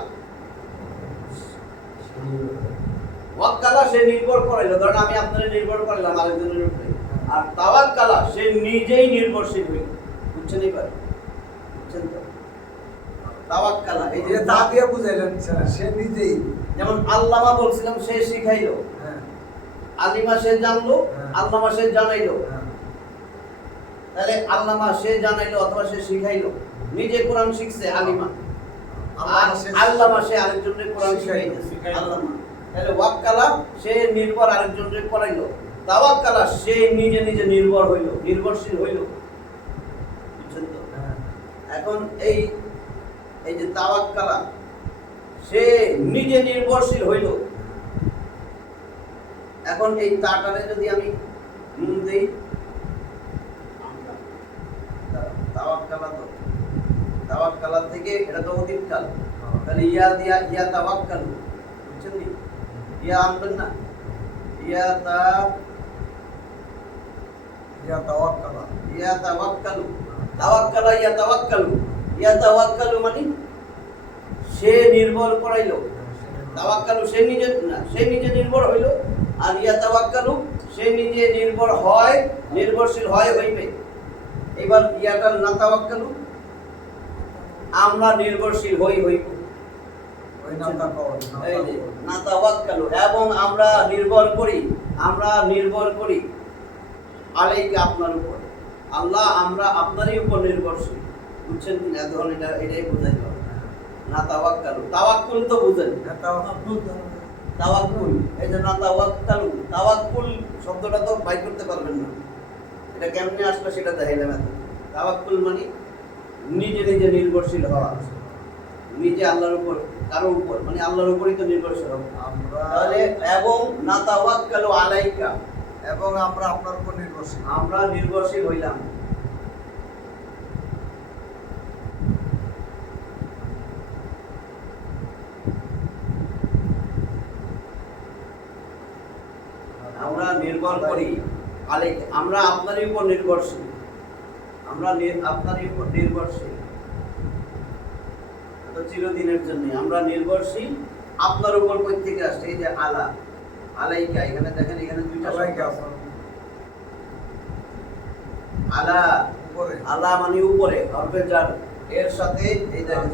ওয়াক্কালা সে নির্ভর করাইলো, ধরেন আমি আপনাদের নির্ভর করাইলাম আরেকজনের উপরে, আর তাওয়াক্কালা সে নিজেই নির্ভরশীল হইল, বুঝছেন এবার? বুঝছেন তো? তাওয়াক্কালা এই যে এটা তা দিয়ে বুঝাইলেন স্যার, সে নিজেই। যেমন আল্লামা বলছিলাম সে শিখাইলো, হ্যাঁ। আলিমা সে জানলো, হ্যাঁ। আল্লামা সে জানাইলো। হ্যাঁ। তাহলে আল্লামা সে জানাইলো অথবা সে শিখাইলো, নিজে কোরআন শিখছে আলিমা, আর আল্লামা সে আরেকজনের কোরআন শিখাইতেছে আল্লামা। তাহলে ওয়াক্কালা সে নির্ভর আরেকজনের করাইলো, তাওয়াক্কালা সে নিজে নিজে নির্ভর হইল, নির্ভরশীল হইল, বুঝছেন তো? হ্যাঁ। এখন এই এই যে তাওয়াক্কালা সে নিজে নির্ভরশীল হইল। এখন এই তাটারে যদি আমি নুন দেই, তাওয়াক্কালা, তো তাওয়াক্কালা থেকে এটা তো অতীতকাল, তাহলে ইয়া দিয়া ইয়া তাওয়াক্কালু, বুঝছেন নি? ইয়া আনবেন না, ইয়া তাওয়াক্কালা। ইয়া তাওয়াক্কালু, তাওয়াক্কালা ইয়া তাওয়াক্কালু, ইয়া তাওয়াক্কালু মানে সে নির্ভর করাইলো, তাওয়াক্কালু সে নিজে না, সে নিজে নির্ভর হইল, আর ইয়া তাওয়াক্কালু সে নিজে নির্ভর হয়, নির্ভরশীল হয় হইবে। এবার ইয়াটার না তাওয়াক্কালু, আমরা নির্ভরশীল হই হইব। ওই নামটা পাওয়া এই যে না তাওয়াক্কালু, এবং আমরা নির্ভর করি, আমরা নির্ভর করি আলাইকা, আপনার উপর। আল্লাহ, আমরা আপনারই উপর নির্ভরশীল। বুঝছেন কিনা? এখন এটাই বোঝাইতে হবে। না তাওয়াক্কালু, তাওয়াক্কুল তো বুঝেন, তাওয়াক্কুল। এই যে না তাওয়াক্কালু, তাওয়াক্কুল শব্দটা তো বাই করতে পারবেন না। এটা কেমনে আসলো সেটা দেখাইলাম এখন। তাওয়াক্কুল মানে নিজে নিজে নির্ভরশীল হওয়া, নিজে আল্লাহর উপর, কারোর উপর, মানে আল্লাহর উপরই তো নির্ভরশীল হবো। আমরা তাহলে এবং না তাওয়াক্কালু আলাইকা, এবং আমরা আপনার উপর নির্ভরশীল। আমরা নির্ভরশীল হইলাম। আমরা নির্ভর করি আলাইকা, আমরা আপনারই উপর নির্ভরশীল, আমরা আপনারই উপর নির্ভরশীল। তো চিরদিনের জন্য আমরা নির্ভরশীল আপনার উপর। কই থেকে আসছে? এই যে আলা, আলাইকা, এখানে দেখেন, এখানে দুইটা আলাইকা শব্দ আছে। আপনার আলা, উপরে। আলা মানে উপরে, হরফে জার, এর সাথে এই দেখেন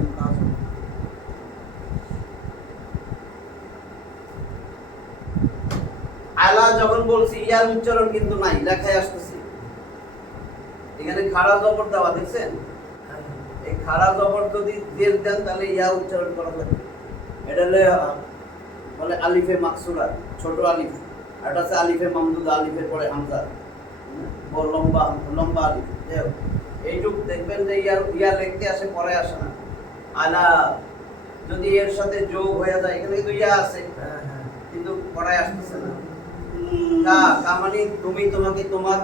আলা যখন বলছি, ইয়ার উচ্চারণ কিন্তু নাই, লেখায় আসতেছে। এখানে খাড়া জবর দেওয়া, দেখছেন? এই খাড়া জবর যদি জের দেন তাহলে ইয়া উচ্চারণ করা লাগবে। এটা বলে আলিফে মাকসুরা, ছোট আলিফ। আর এটা হচ্ছে আলিফে মামদুদা, আলিফের পরে হামজা, বড় লম্বা লম্বা আলিফ। এইটুক দেখবেন যে ইয়া লিখতে আসে, পরে আসে না। আলা যদি এর সাথে যোগ হয়ে যায়, এখানে কিন্তু ইয়া আছে কিন্তু পড়ায় আসতেছে না। কা, কা মানে তুমি, তোমাকে, তোমার,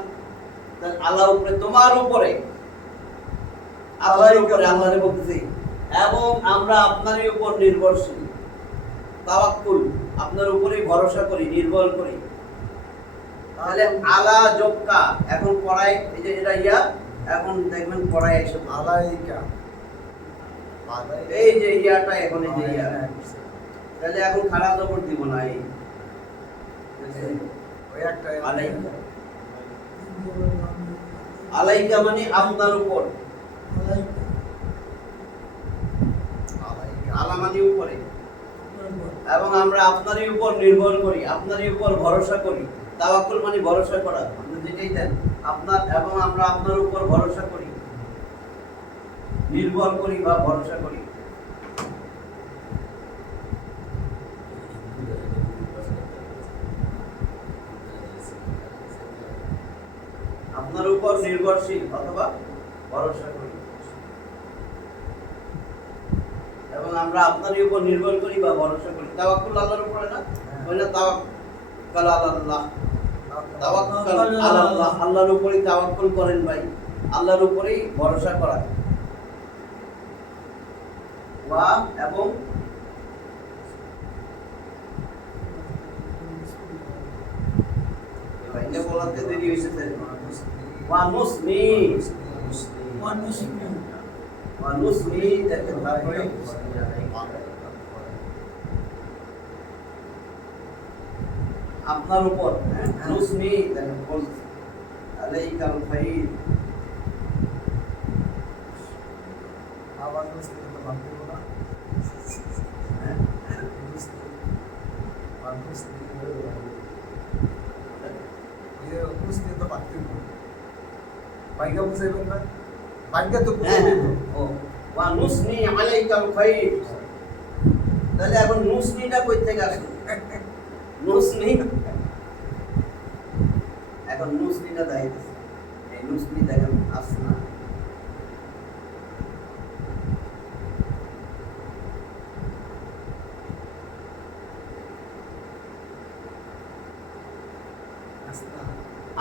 আল্লাহ উপরে, তোমার উপরে, আল্লাহর উপরে, আল্লাহরে বলতেছি। এবং আমরা আপনারই উপর নির্ভরশীল, তাওয়াক্কুল, আপনার উপরেই ভরসা করি, নির্ভর করি। তাহলে আলা জক্কা, এখন পড়ায়, এই যে এটা ইয়া, এখন দেখবেন পড়ায় এসে আলাইকা, এই যে ইয়াটা, এখন এই যে ইয়া, তাহলে এখন খারাপ জবর দিব না। এই ওই একটা আলাইকা, আলাইকা মানে আপনার উপর, আলা মানে উপরে। এবং আমরা আপনারই উপর নির্ভর করি, আপনারই উপর ভরসা করি। তাওয়াক্কুল মানে ভরসা করা, আপনি যেটাই দেন আপনার, এবং আমরা আপনার উপর ভরসা করি, নির্ভর করি বা ভরসা করি। আপনার উপর নির্ভরশীল অথবা ভরসা করি, এবং আমরা আপনারই উপর নির্ভর করি বা ভরসা করি। তাওয়াক্কুল আল্লাহর উপরে না, বলে তাওয়াক্কাল আলাল্লাহ, তাওয়াক্কাল আলাল্লাহ, আল্লাহর উপরেই তাওয়াক্কুল করেন ভাই, আল্লাহর উপরেই ভরসা করা। ওয়া, এবং এটা বলাতে দেরি হয়েছে। ওয়া নুসমি, ওয়া নুসমি, দেখেন তারপরে আপনার উপর, নুসমি, দেখেন বলছে আলাইকাল খাইর। আবার মুসলিম তো ভাবতে না, মুসলিম তো ভাবতে বাইকা বুঝাইবেন না, বাইকা তো ও ওয়া নুসনি আলাইকাল খাইর। তাহলে এখন নুসনিটা কই থেকে আসলো? নুসনি, এখন নুসনিটা দেখাইতেছে। এই নুসনি দেখেন আসনা,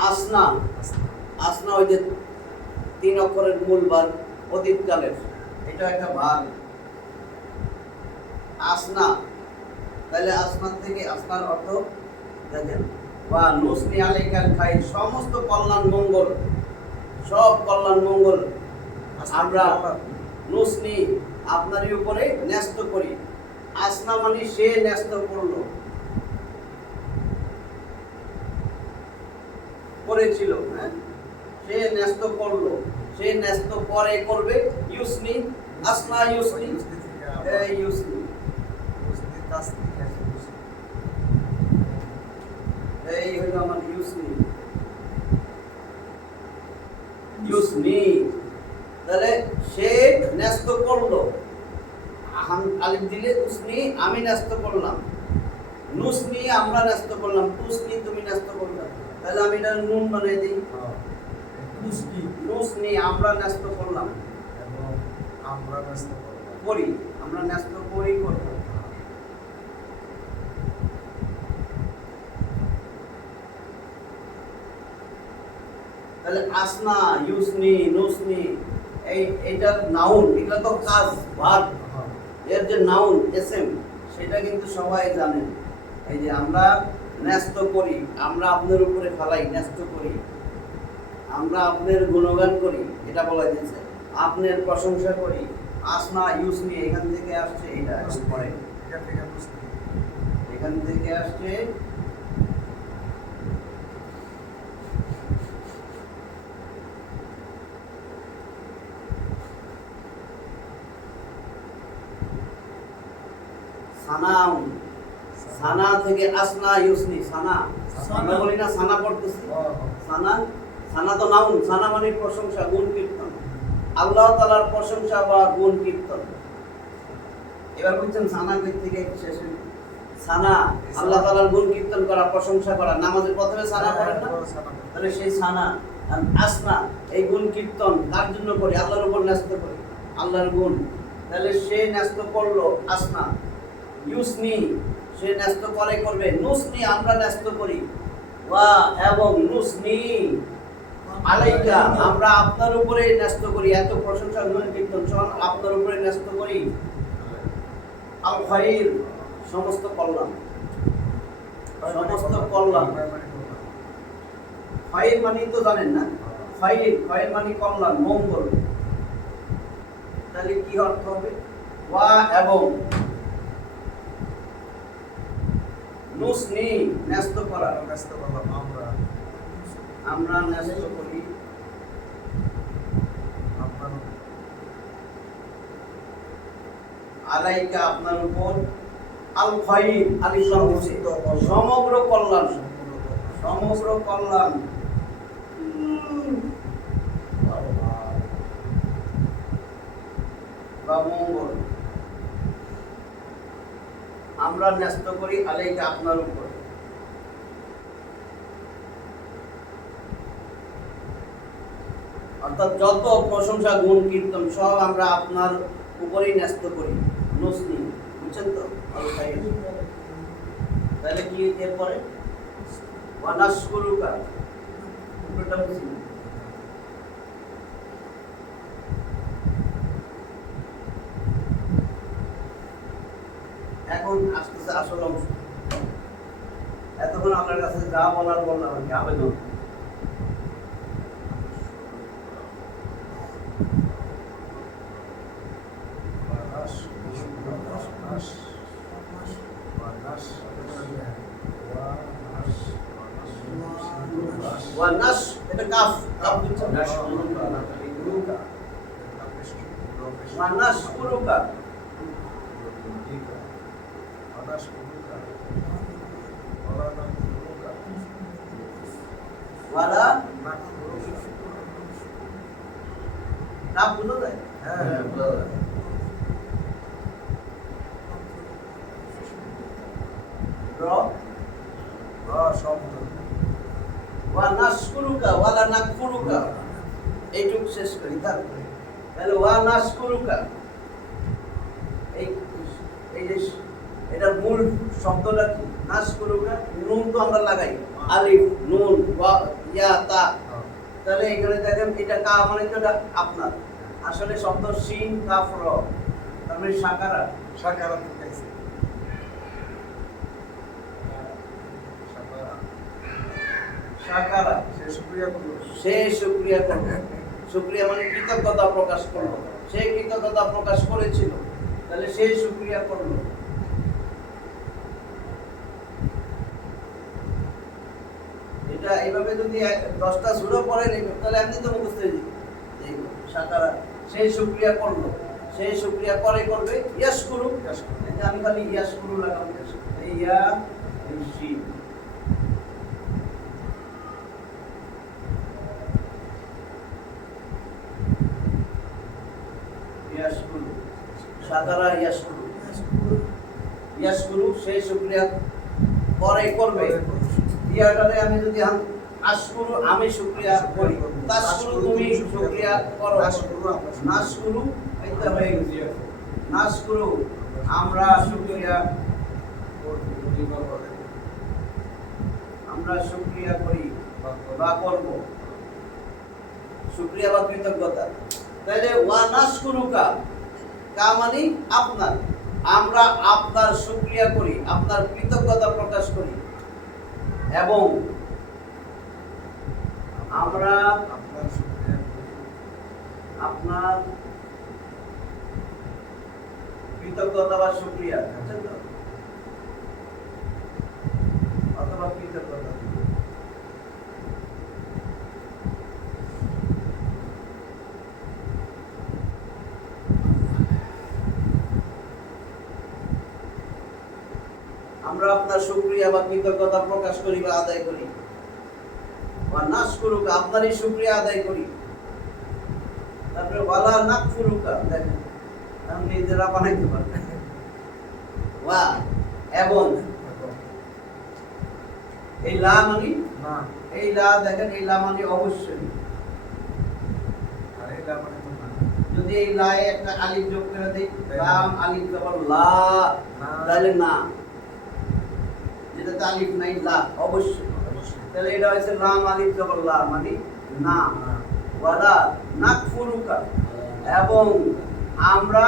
আসনা, আসনা ওই যে 3 অক্ষরের মূল বার, অতীতকালের, এটা একটা ভার আসনা। তাহলে আসনা থেকে, আসনার অর্থ দেখেন, বা নুসনি আলাইকাল খাইর, সমস্ত কল্যাণ মঙ্গল, সব কল্যাণ মঙ্গল আমরা নুসনি আপনারই উপরে ন্যস্ত করি। আসনা মানে সে ন্যস্ত করলো, করেছিল, হ্যাঁ, সে ন্যস্ত করলো, সে ন্যস্ত পরে করবে ইউসনি, আসনা ইউসনি, এই ইউসনি, এই হলো আমার ইউসনি, ইউসনি। তাহলে সে ন্যস্ত করলো, আলিফ দিলে উসনি, আমি ন্যস্ত করলাম, নুসনি আমরা ন্যস্ত করলাম, তুসনি তুমি ন্যস্ত করলাম। তাহলে আমি এটা নুন বানিয়ে দিই, নুসনি আমরা ন্যস্ত করলাম, এবং আমরা ব্যস্ত করলাম। করি, আমরা ন্যস্ত করি করব। তাহলে আসনা, ইউসনি, নুসনি, এইটার নাউন, এগুলো তো কাজ, ভার্ব, হ্যাঁ, এর যে নাউন এসএম সেটা কিন্তু সবাই জানেন। এই যে আমরা ন্যস্ত করি, আমরা আপনার উপরে ফেলাই, ন্যস্ত করি, আমরা আপনার গুণগান করি, এটা বলা যাচ্ছে, আপনার প্রশংসা করি, আসনা ইউসনি এখান থেকে আসছে, এটা এখন পরে এখান থেকে বুঝতে এখান থেকে আসছে সানাউ, সানা থেকে আসনা ইউসনি, সানা, আমরা বলি না সানা পড়তেছি, সানা, সানা তো নাউন, সানা মানে প্রশংসা, গুণ কীর্তন, আল্লাহ তাআলার প্রশংসা বা গুণ কীর্তন। এবার বলছেন সানা থেকে শেষ হইল, সানা আল্লাহ তাআলার গুণ কীর্তন করা, প্রশংসা করা, নামাজের প্রথমে সানা পড়েন না, তাহলে সেই সানা আর আসনা এই গুণ কীর্তন কার জন্য করি? আল্লাহর উপর ন্যস্ত করি, আল্লাহর গুণ। তাহলে সে ন্যস্ত করলো আসনা, ইউসনি সে ন্যস্ত করে করবে, নুসনি আমরা ন্যস্ত করি, ওয়া এবং নুসনি আলাইকা আমরা আপনার উপরে ন্যস্ত করি, এত প্রশংসা গুণ কীর্তন সব আপনার উপরে ন্যস্ত করি, আল খাইর সমস্ত কল্যাণ, সমস্ত কল্যাণ। খাইর মানে তো জানেন না, খাইর, খাইর মানে কল্যাণ, মঙ্গল। তাহলে কি অর্থ হবে? ওয়া এবং নুসনি ন্যস্ত করা, ব্যস্ত করলাম আমরা, আমরা ন্যস্ত করি আপনার আলাইকা আপনার উপর, আল খাইর আলিফ লাম হচ্ছে সমগ্র কল্যাণ, সমগ্র কল্যাণ, বা মঙ্গল আমরা ন্যস্ত করি আলাইকা আপনার উপর। অর্থাৎ যত প্রশংসা গুণ কীর্তন সব আমরা আপনার উপরেই ন্যস্ত করি, নুসনি, বুঝছেন তো? আল খাইর। তাহলে কি এরপরে ওয়া নাশকুরুকা, উপরেটা বুঝছি, এখন আসতেছে আসল অংশ। এতক্ষণ আপনার কাছে যা বলার বললাম আর কি, আবেদন। ওয়া নাশ, এটা কাফ, কাফ বুঝছেন? ওয়া নাশকুরুকা, ওয়ালা কাফ বুঝা যায়? হ্যাঁ, র শব্দ ওয়া নাশকুরুকা ওয়ালা নাকফুরুকা, এইটুকু শেষ করি। তাহলে ওয়া নাশকুরুকা, এই এই যে এটা মূল শব্দটা কি? নাশকুরুকা, নুন তো আমরা লাগাই, আলিফ নুন ওয়া ইয়া তা। তাহলে এখানে দেখেন এটা কা মানে তো এটা আপনার, আসলে শব্দ শিন কাফ র, তার মানে সাকারা, সাকারা সাকারা সে শুকরিয়া করলো, সে শুকরিয়া করলো, শুকরিয়া মানে কৃতজ্ঞতা প্রকাশ করলো, সে কৃতজ্ঞতা প্রকাশ করেছিল, তাহলে সে শুকরিয়া করলো। এটা এটা এইভাবে যদি 10টা সূরা পড়েন তাহলে এমনি তো মুখস্থ হয়ে যাবে। এই সাকারা সেই শুকরিয়া করলো, সেই শুকরিয়া করে করবে ইয়াশকুরু। এই যে আমি খালি ইয়াশকুরু লাগাম, এই ইয়া ঋষি ইয়াশকুরু, সাকারা ইয়াশকুরু, ইয়াশকুরু সেই শুকরিয়া করে করবে। ইয়াটারে আমি যদি আশকুরু আমি শুকরিয়া করি, তাশকুরু তুমি শুকরিয়া করো, নাশকুরু এইটা হয়ে গেছে। নাশকুরু আমরা শুকরিয়া করি বা করব, শুকরিয়া বা কৃতজ্ঞতা। তাহলে ওয়া নাশকুরুকা কা মানে আপনার, আমরা আপনার শুকরিয়া করি, আপনার কৃতজ্ঞতা প্রকাশ করি এবং আমরা আপনার কৃতজ্ঞতা বা শুকরিয়া অথবা কৃতজ্ঞতা আমরা আপনার শুকরিয়া বা কৃতজ্ঞতা প্রকাশ করি বা আদায় করি। বা নাশকুরুকা আপনারই শুকরিয়া আদায় করি। তারপরে ওয়ালা নাকফুরুকা, দেখেন আমি নিজেরা বানাইতে পারি। ওয়া এবং এই লা মানে না, এই লা দেখেন এই লা মানে অবশ্যই। আর এটা মানে তো না। যদি এই লায়ে একটা আলিফ যোগ করে দেই, লাম আলিফ যখন লা না। তাহলে না, যেটাতে আলিফ নাই লা অবশ্যই। তাহলে এটা হচ্ছে লাম আলিফ যখন লা মানে না। ওয়ালা নাকফুরুকা এবং আমরা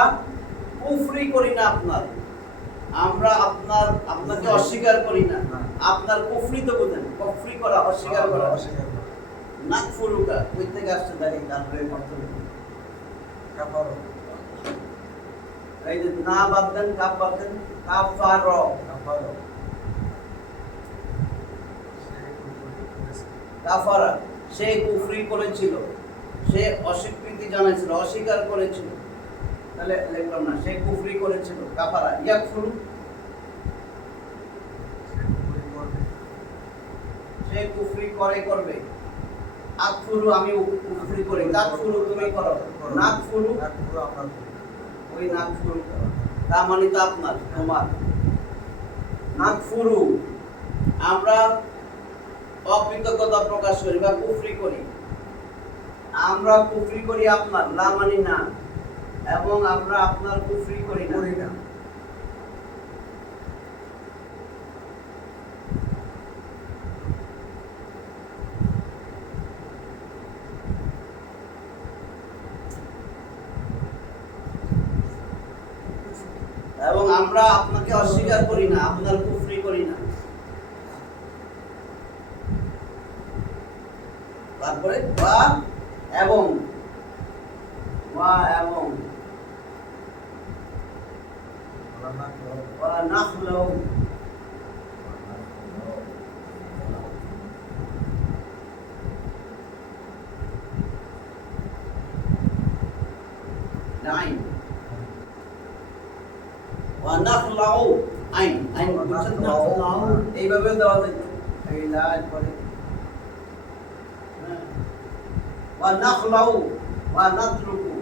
কুফরি করি না আপনার, আমরা আপনাকে অস্বীকার করি না। আপনার কুফরি তো বোঝেন, কুফরি করা অস্বীকার করা। নাকফুরুকা কই থেকে আসছে জানি, তারপরে অর্থ কাফারো, এই যে না বাদ দেন, কাফ বাদ দেন, কাফার কাফারো কাফারা সে কুফরি করেছিল, সে অস্বীকৃতি জানাইছিল, অস্বীকার করেছিল। তাহলে লিখলাম না সে কুফরি করেছিল। কাফারা ইয়াকফুরু সে কুফরি করে করবে। আকফুরু আমি কুফরি করি, তাকফুরু তুমি করো, নাকফুরু আমরা ওই নাকফুরু তা মানে তো আপনার তোমার। নাকফুরু আমরা অকৃতজ্ঞতা প্রকাশ করি বা কুফরি করি। আমরা কুফরি করি আপনার, লা মানি না, এবং আমরা আপনার কুফরি করি না। এবং আমরা আপনাকে অস্বীকার করি না, আপনার কুফরি করি না। তারপরে ওয়া এবং ওয়া নাখলাউ আইন, ওয়া নাখলাউ আইন, আইন বুঝছেন না? এইভাবে দেওয়া যায়, এই লাইন পরে ওয়া নাখলাউ ওয়া নাতরুকু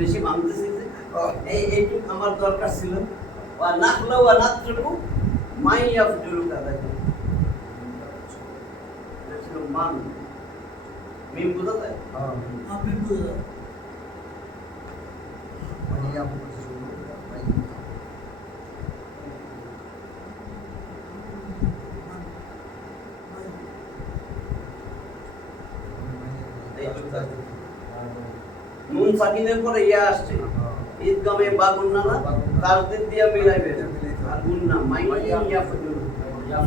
বেশি ভাঙতেছি যে এইটুকু আমার দরকার ছিল। ওয়া নাখলাউ ওয়া নাতরুকু মাই ইয়াফজুরুকা, দেখেন মান মিম বুঝা যায়? আপনি বুঝলেন মানে আপনি শুরু ভাই নুন সাকিনের পরে ইয়া আসছে, ঈদগামে বা গুন্না না, তাসদীদ দিয়া মিলাইবে আর গুন্না ইয়াফজুরু।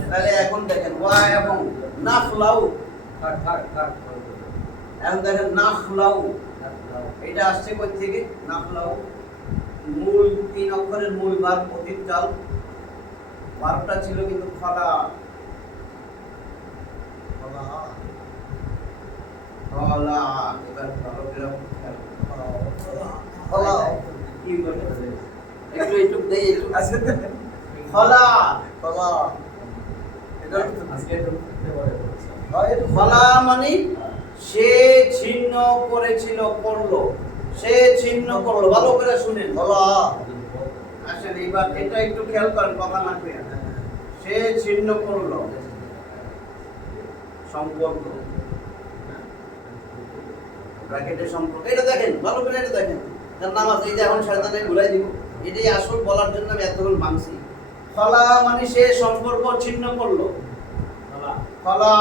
তাহলে এখন দেখেন ওয়া এবং নাখলাউ, এখন দেখেন নাখলাউ এটা আসছে কই থেকে? নাখলাউ মূল 3 অক্ষরের মূল ভার্ব অতীত কাল, ভার্বটা ছিল কিন্তু খলা। খলা এবার ভালো করে খলা কি করতে হবে? একটু দেই একটু খলা। খলা এটা খলা মানে সে ছিন্ন করেছিল, করলো, সে ছিন্ন করলো। ভালো করে শুনেন। খলা আসেন এবার এটা একটু খেয়াল করেন, কথা না কইয়া। সে ছিন্ন করলো সম্পর্ক, ব্র্যাকেটের সম্পর্ক। এটা দেখেন ভালো করে, এটা দেখেন। তার নাম আছে, এই যে এখন শয়তানে ঘুরাই দিব। এটাই আসল বলার জন্য আমি এতক্ষণ ভাঙছি। খলা মানে সে সম্পর্ক ছিন্ন করলো। খলা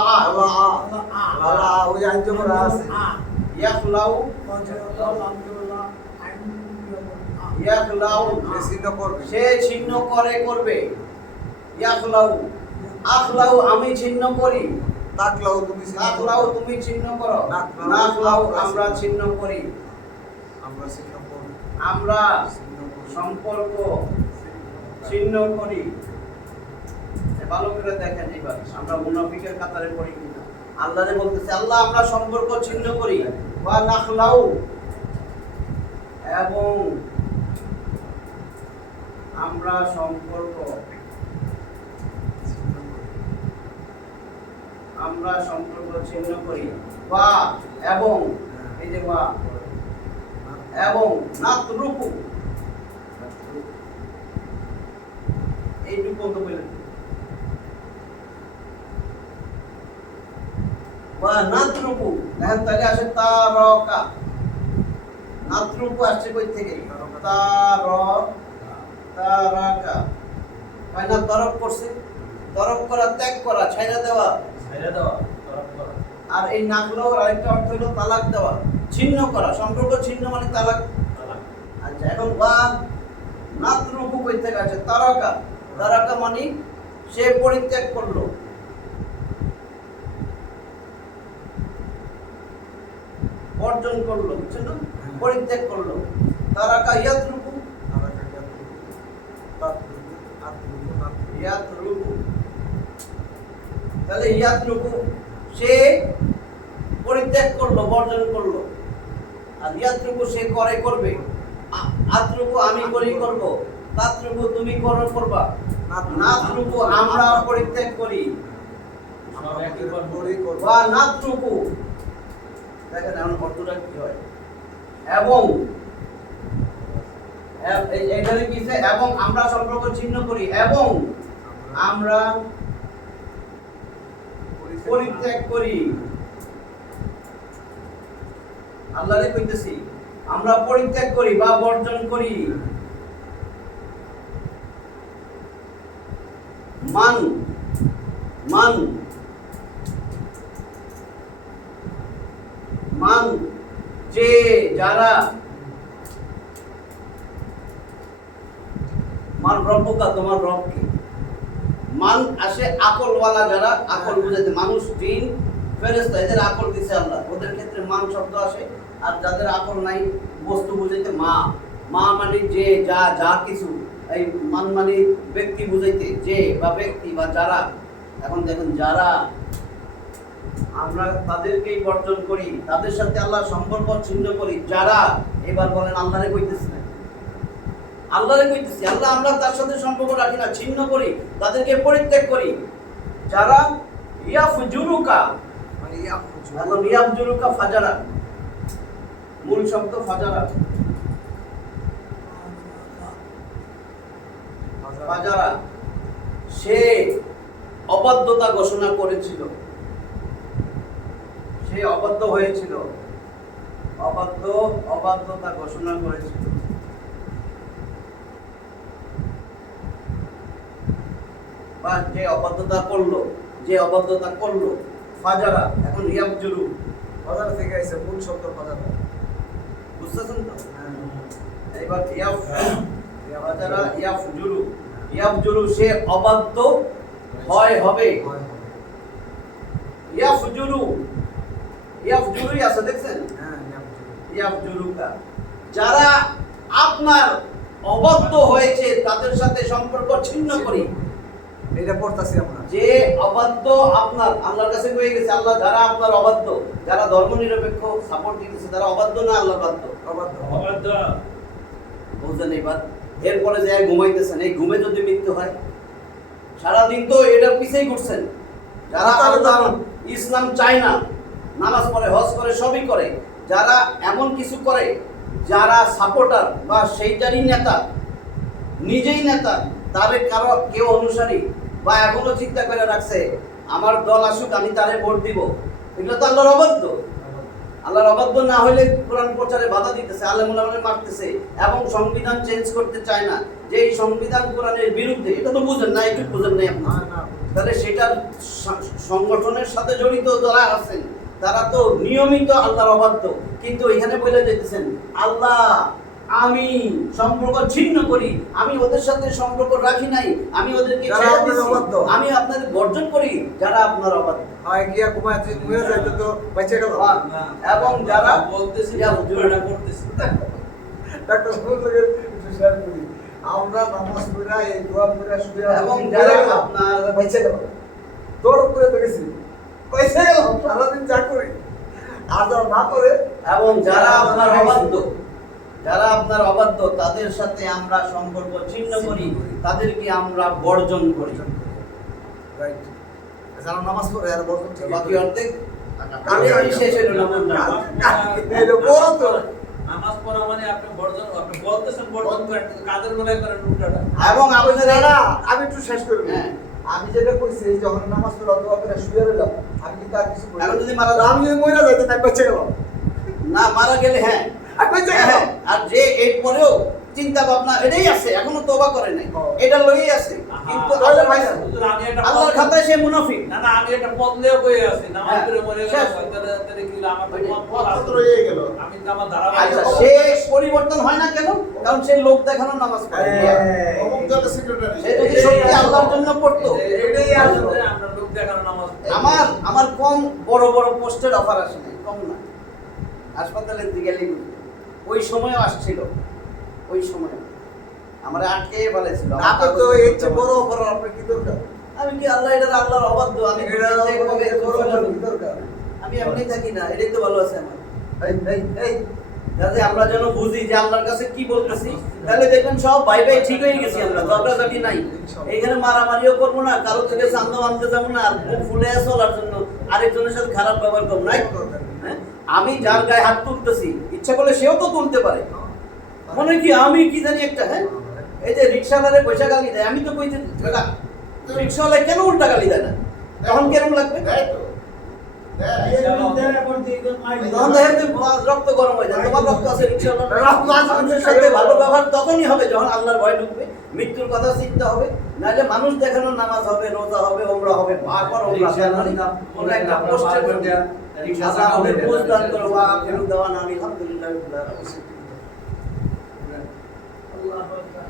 খলা ওই আইন করা আছে ইয়াখলাউ, ইয়াখলাউ সে চিহ্ন করবে সে ছিন্ন করে, করবে। ইয়াখলাউ, আখলাউ আমি ছিন্ন করি। তাকলাও তুমি চিহ্ন নাখলাউ করবে। তুমি ছিন্ন করো। নাখলাউ নাখলাউ আমরা ছিন্ন করি। আমরা চিহ্ন করব আমরা চিহ্ন করব সম্পর্ক ছিন্ন করি। ভালো করে দেখেন এবার আমরা মুনাফিকের কাতারে পড়ি কিনা। আল্লাহরে বলতেছে, আল্লাহ আমরা সম্পর্ক ছিন্ন করি। ওয়া নাখলাউ এবং আমরা সম্পর্ক, আমরা সম্পর্ক ছিন্ন করি। ওয়া এবং, এই যে ওয়া এবং নাতরুকু, এইটুকু বলতে বললেন। ওয়া নাতরুকু, এখন তাহলে আসে তারকা। নাতরুকু আসছে কই থেকে? তারাকা। হয় না, তরক করছে। তরক করা, ত্যাগ করা, ছাইড়া দেওয়া। আর এই নাখলাউ আরেকটা অর্থ হলো তালাক দেওয়া, ছিন্ন করা। সম্পর্ক ছিন্ন মানে তালাক। আচ্ছা, এখন বা নাতরুকু কই থেকে আছে? তারাকা। তারাকা মানে সে পরিত্যাগ করলো, বর্জন করলো, বুঝছেন না? পরিত্যাগ করলো। তারাকা ইয়াতরুকু, ইয়াতরুকু। তাহলে ইয়াতরুকু সে পরিত্যাগ করলো, বর্জন করলো। আর ইয়াতরুকু সে করে, করবে। আতরুকু আমি করি, করব। তাতরুকু তুমি করো, করবা। নাতরুকু আমরা পরিত্যাগ করি। বা নাতরুকু, দেখেন এখন অর্থটা কি হয়। এবং এখানে কি আছে? এবং আমরা সম্পর্ক ছিন্ন করি, এবং আমরা পরিত্যাগ করি। আল্লাহরে কইতেছি, আমরা পরিত্যাগ করি বা বর্জন করি। মান, মান, মান যে, যারা। মান রব্বুকা, তোমার রব কি? মান আসে আকলওয়ালা যারা, আকল বুঝাইতে। মানুষ, জিন, ফেরেশতা এদের আকল দিছে আল্লাহ, ওদের ক্ষেত্রে মান শব্দ আসে। আর যাদের আকল নাই, বস্তু বুঝাইতে মা। মা মানে যে, যা, যা কিছু। এই মান মানে ব্যক্তি বুঝাইতে, যে বা ব্যক্তি বা যারা। এখন দেখেন যারা, আমরা তাদেরকেই বর্জন করি, তাদের সাথে আল্লাহ সম্পর্ক ছিন্ন করি। যারা, এবার বলেন আল্লাহরে কইতেছি না, আল্লাহরে কইতেছি। আল্লাহ আমরা তার সাথে সম্পর্ক রাখি না, ছিন্ন করি, তাদেরকে পরিত্যাগ করি। যারা ইয়াফজুরুকা, মানে এখন ইয়াফজুরুকা ফাজারা, মূল শব্দ ফাজারা। ফাজারা সে অবাধ্যতা ঘোষণা করেছিল, সে অবাধ্য হয়েছিল, অবাধ্যতা ঘোষণা করেছিল। বা যে অবাধ্যতা করলো, যে অবাধ্যতা করলো। ফাজারা, এখন ইয়াফজুরু, বাজার থেকে আইছে মূল শব্দ বাজার। বুঝতেছেন তো? এবার ফাজারা ইয়াফজুরু, ইয়াফজুরু সে অবাধ্য হয় হবে। হয় হবে। ইয়াফজুরু ইয়াফজুরুই আছে দেখছেন, হ্যাঁ, ইয়াফজুরু। ইয়াফজুরুকা যারা আপনার অবাধ্য হয়েছে তাদের সাথে সম্পর্ক ছিন্ন করি। এটা পড়তাছি আমরা। যে অবাধ্য আপনার আল্লাহর কাছে হয়ে গেছে, আল্লাহ যারা আপনার অবাধ্য, যারা ধর্মনিরপেক্ষ সাপোর্ট দিতেছে তারা অবাধ্য না আল্লাহ বাধ্য? অবাধ্য। বুঝলেন এবার? এরপরে যে ঘুমাইতেছেন, এই ঘুমে যদি মৃত্যু হয়, সারাদিন তো এটার পিছেই ঘুরছেন। যারা আল্লাহ ইসলাম চায় না, নামাজ পড়ে, হজ করে, সবই করে, যারা এমন কিছু করে, যারা সাপোর্টার বা সেইটারই নেতা, নিজেই নেতা, তারে কারো কেউ অনুসারী বা এখনো চিন্তা করে রাখছে আমার দল আসুক আমি তারে ভোট দিব, এগুলো তো আল্লাহর অবাধ্য। আল্লাহর অবাধ্য না হলে কোরআন প্রচারে বাধা দিতেছে, আলেম ওলামারে মারতেছে এবং সংবিধান চেঞ্জ করতে চায় না, যে এই সংবিধান কোরআনের বিরুদ্ধে। এটা তো বুঝেন না, একটু বুঝেন নাই আপনি। তাহলে সেটার সংগঠনের সাথে জড়িত যারা আছেন তারা তো নিয়মিত আল্লাহর অবাধ্য। কিন্তু এখানে বলে যেতেছেন আল্লাহ আমি সম্পর্ক ছিন্ন করি, আমি ওদের সাথে সম্পর্ক রাখি নাই, আমি ওদেরকে যারা ছেড়ে আপনার দিছি, অবাধ্য। আমি আপনাদের বর্জন করি, যারা আপনার অবাধ্য। হয় গিয়া ঘুমায় ঘুমিয়ে যাইতে তো বেঁচে গেল। এবং যারা বলতেছি ইয়াফজুরু করতেছি ডাক্তার সাহেবকে একটু শেয়ার করি। আমরা নামাজ পড়া এই দোয়া পড়া শুয়ে এবং যারা আপনার বেঁচে গেল। তোর উপরে তো গেছি। বেঁচে গেল সারাদিন যা করি। আর যারা না করে এবং যারা আপনার অবাধ্য, যারা আপনার অবাধ্য তাদের সাথে আমরা সম্পর্ক ছিন্ন করি, তাদেরকে আমরা বর্জন করি। রাইট। যারা নামাজ পড়ে আর বর্জন ঠিক বাকি অর্ধেক কালকে আমি শেষ হলো না বললাম। এটা বড় তো। নামাজ পড়া মানে আপনি বর্জন, আপনি বলতেছেন বর্জন করেন, কিন্তু কাদের বেলায় করেন উল্টাটা। এবং আপনাদের দাদা আমি একটু শেষ করব। হ্যাঁ। আমি যেটা কইছি যখন নামাজ পড়া দোয়া করে শুয়ে রইলাম, আমি কিন্তু আর কিছু করি এখন যদি মারা যান, আমি যদি মরে যাইতে তাই বেঁচে গেলাম। না মারা গেলে হ্যাঁ, আর বেঁচে গেলাম। হ্যাঁ, আর যে এরপরেও চিন্তা ভাবনা এটাই আছে, এখনো তওবা করে নাই, এটা লইই আছে, কিন্তু আল্লাহর খাতায়- হুজুর, আমি একটা আল্লাহর পথ- খাতায় সে মুনাফিক। না না, আমি একটা পথ নিয়ে বয়ে আছি, নামাজ হ্যাঁ, পড়ে মরে শেষ। গেলাম, তাহলে কি হলো? আমার তো পথ পথ আছে। তো রয়ে গেল। আমি তো আমার ধারাবাহিক আচ্ছা, সে পরিবর্তন হয় না কেন? কারণ সে লোক দেখানো নামাজ পড়ে। অমুক দলের সেক্রেটারি। সে যদি সত্যি আল্লাহর জন্য পড়তো, এটাই আসলে। আমরা লোক দেখানো নামাজ পড়ি। আমার কম বড় বড় পোস্টের অফার আসে নাই, কম না। হাসপাতালের দিকে গেলেই ওই সময়ও আসছিল, ওই সময় আমরা আটকে ফেলেছিল। আপনি তো এর চেয়ে বড় অপর আপনার কি দরকার? আমি কি আল্লাহ এটা আল্লাহর অবাধ্য? আমি এটা দুনিয়াতে কবে বড় করলাম? কি দরকার? আমি এমনি থাকি না, এটাই তো ভালো আছে আমার। এই যাতে আমরা যেন বুঝি যে আল্লাহর কাছে কি বলতেছি, তাহলে দেখবেন সব ভাই ভাই ঠিক হয়ে গেছি, আমরা ঝগড়াঝাটি নাই, এইখানে মারামারিও করবো না, কারো থেকে চান্দা আনতে যাবো না, আর মুখ ফুলে চলার জন্য আরেকজনের সাথে খারাপ ব্যবহার করবো নাই। হ্যাঁ? আমি যার গায়ে হাত তুলতেছি, ইচ্ছা করলে সেও তো তুলতে পারে। মনে কি আমি কি জানি একটা, হ্যাঁ, এই যে রিক্সাওয়ালারে পয়সা গালি দেয়, আমি তো কইতে রিক্সাওয়ালা কেন উল্টা গালি দেয় না? তখন কেরম লাগবে? দেয় তো। দেয়। তখন দেখেন যে রক্ত গরম হয়ে যায়। তোমার রক্ত আছে রিক্সাওয়ালার, মানুষের সাথে ভালো ব্যবহার তখনই হবে যখন আল্লাহর ভয় ঢুকবে, মৃত্যুর কথা চিন্তা হবে। নাহলে মানুষ দেখানো নামাজ হবে, রোজা হবে, ওমরা হবে, বারবার ওমরা জানানি কোন একটা পোস্টের মধ্যে আল্লাহ আমাদের বুঝ দান করো, ওয়া আখিরু দাওয়ানা আলহামদুলিল্লাহি রাব্বিল আলামিন। আল্লাহু আকবার।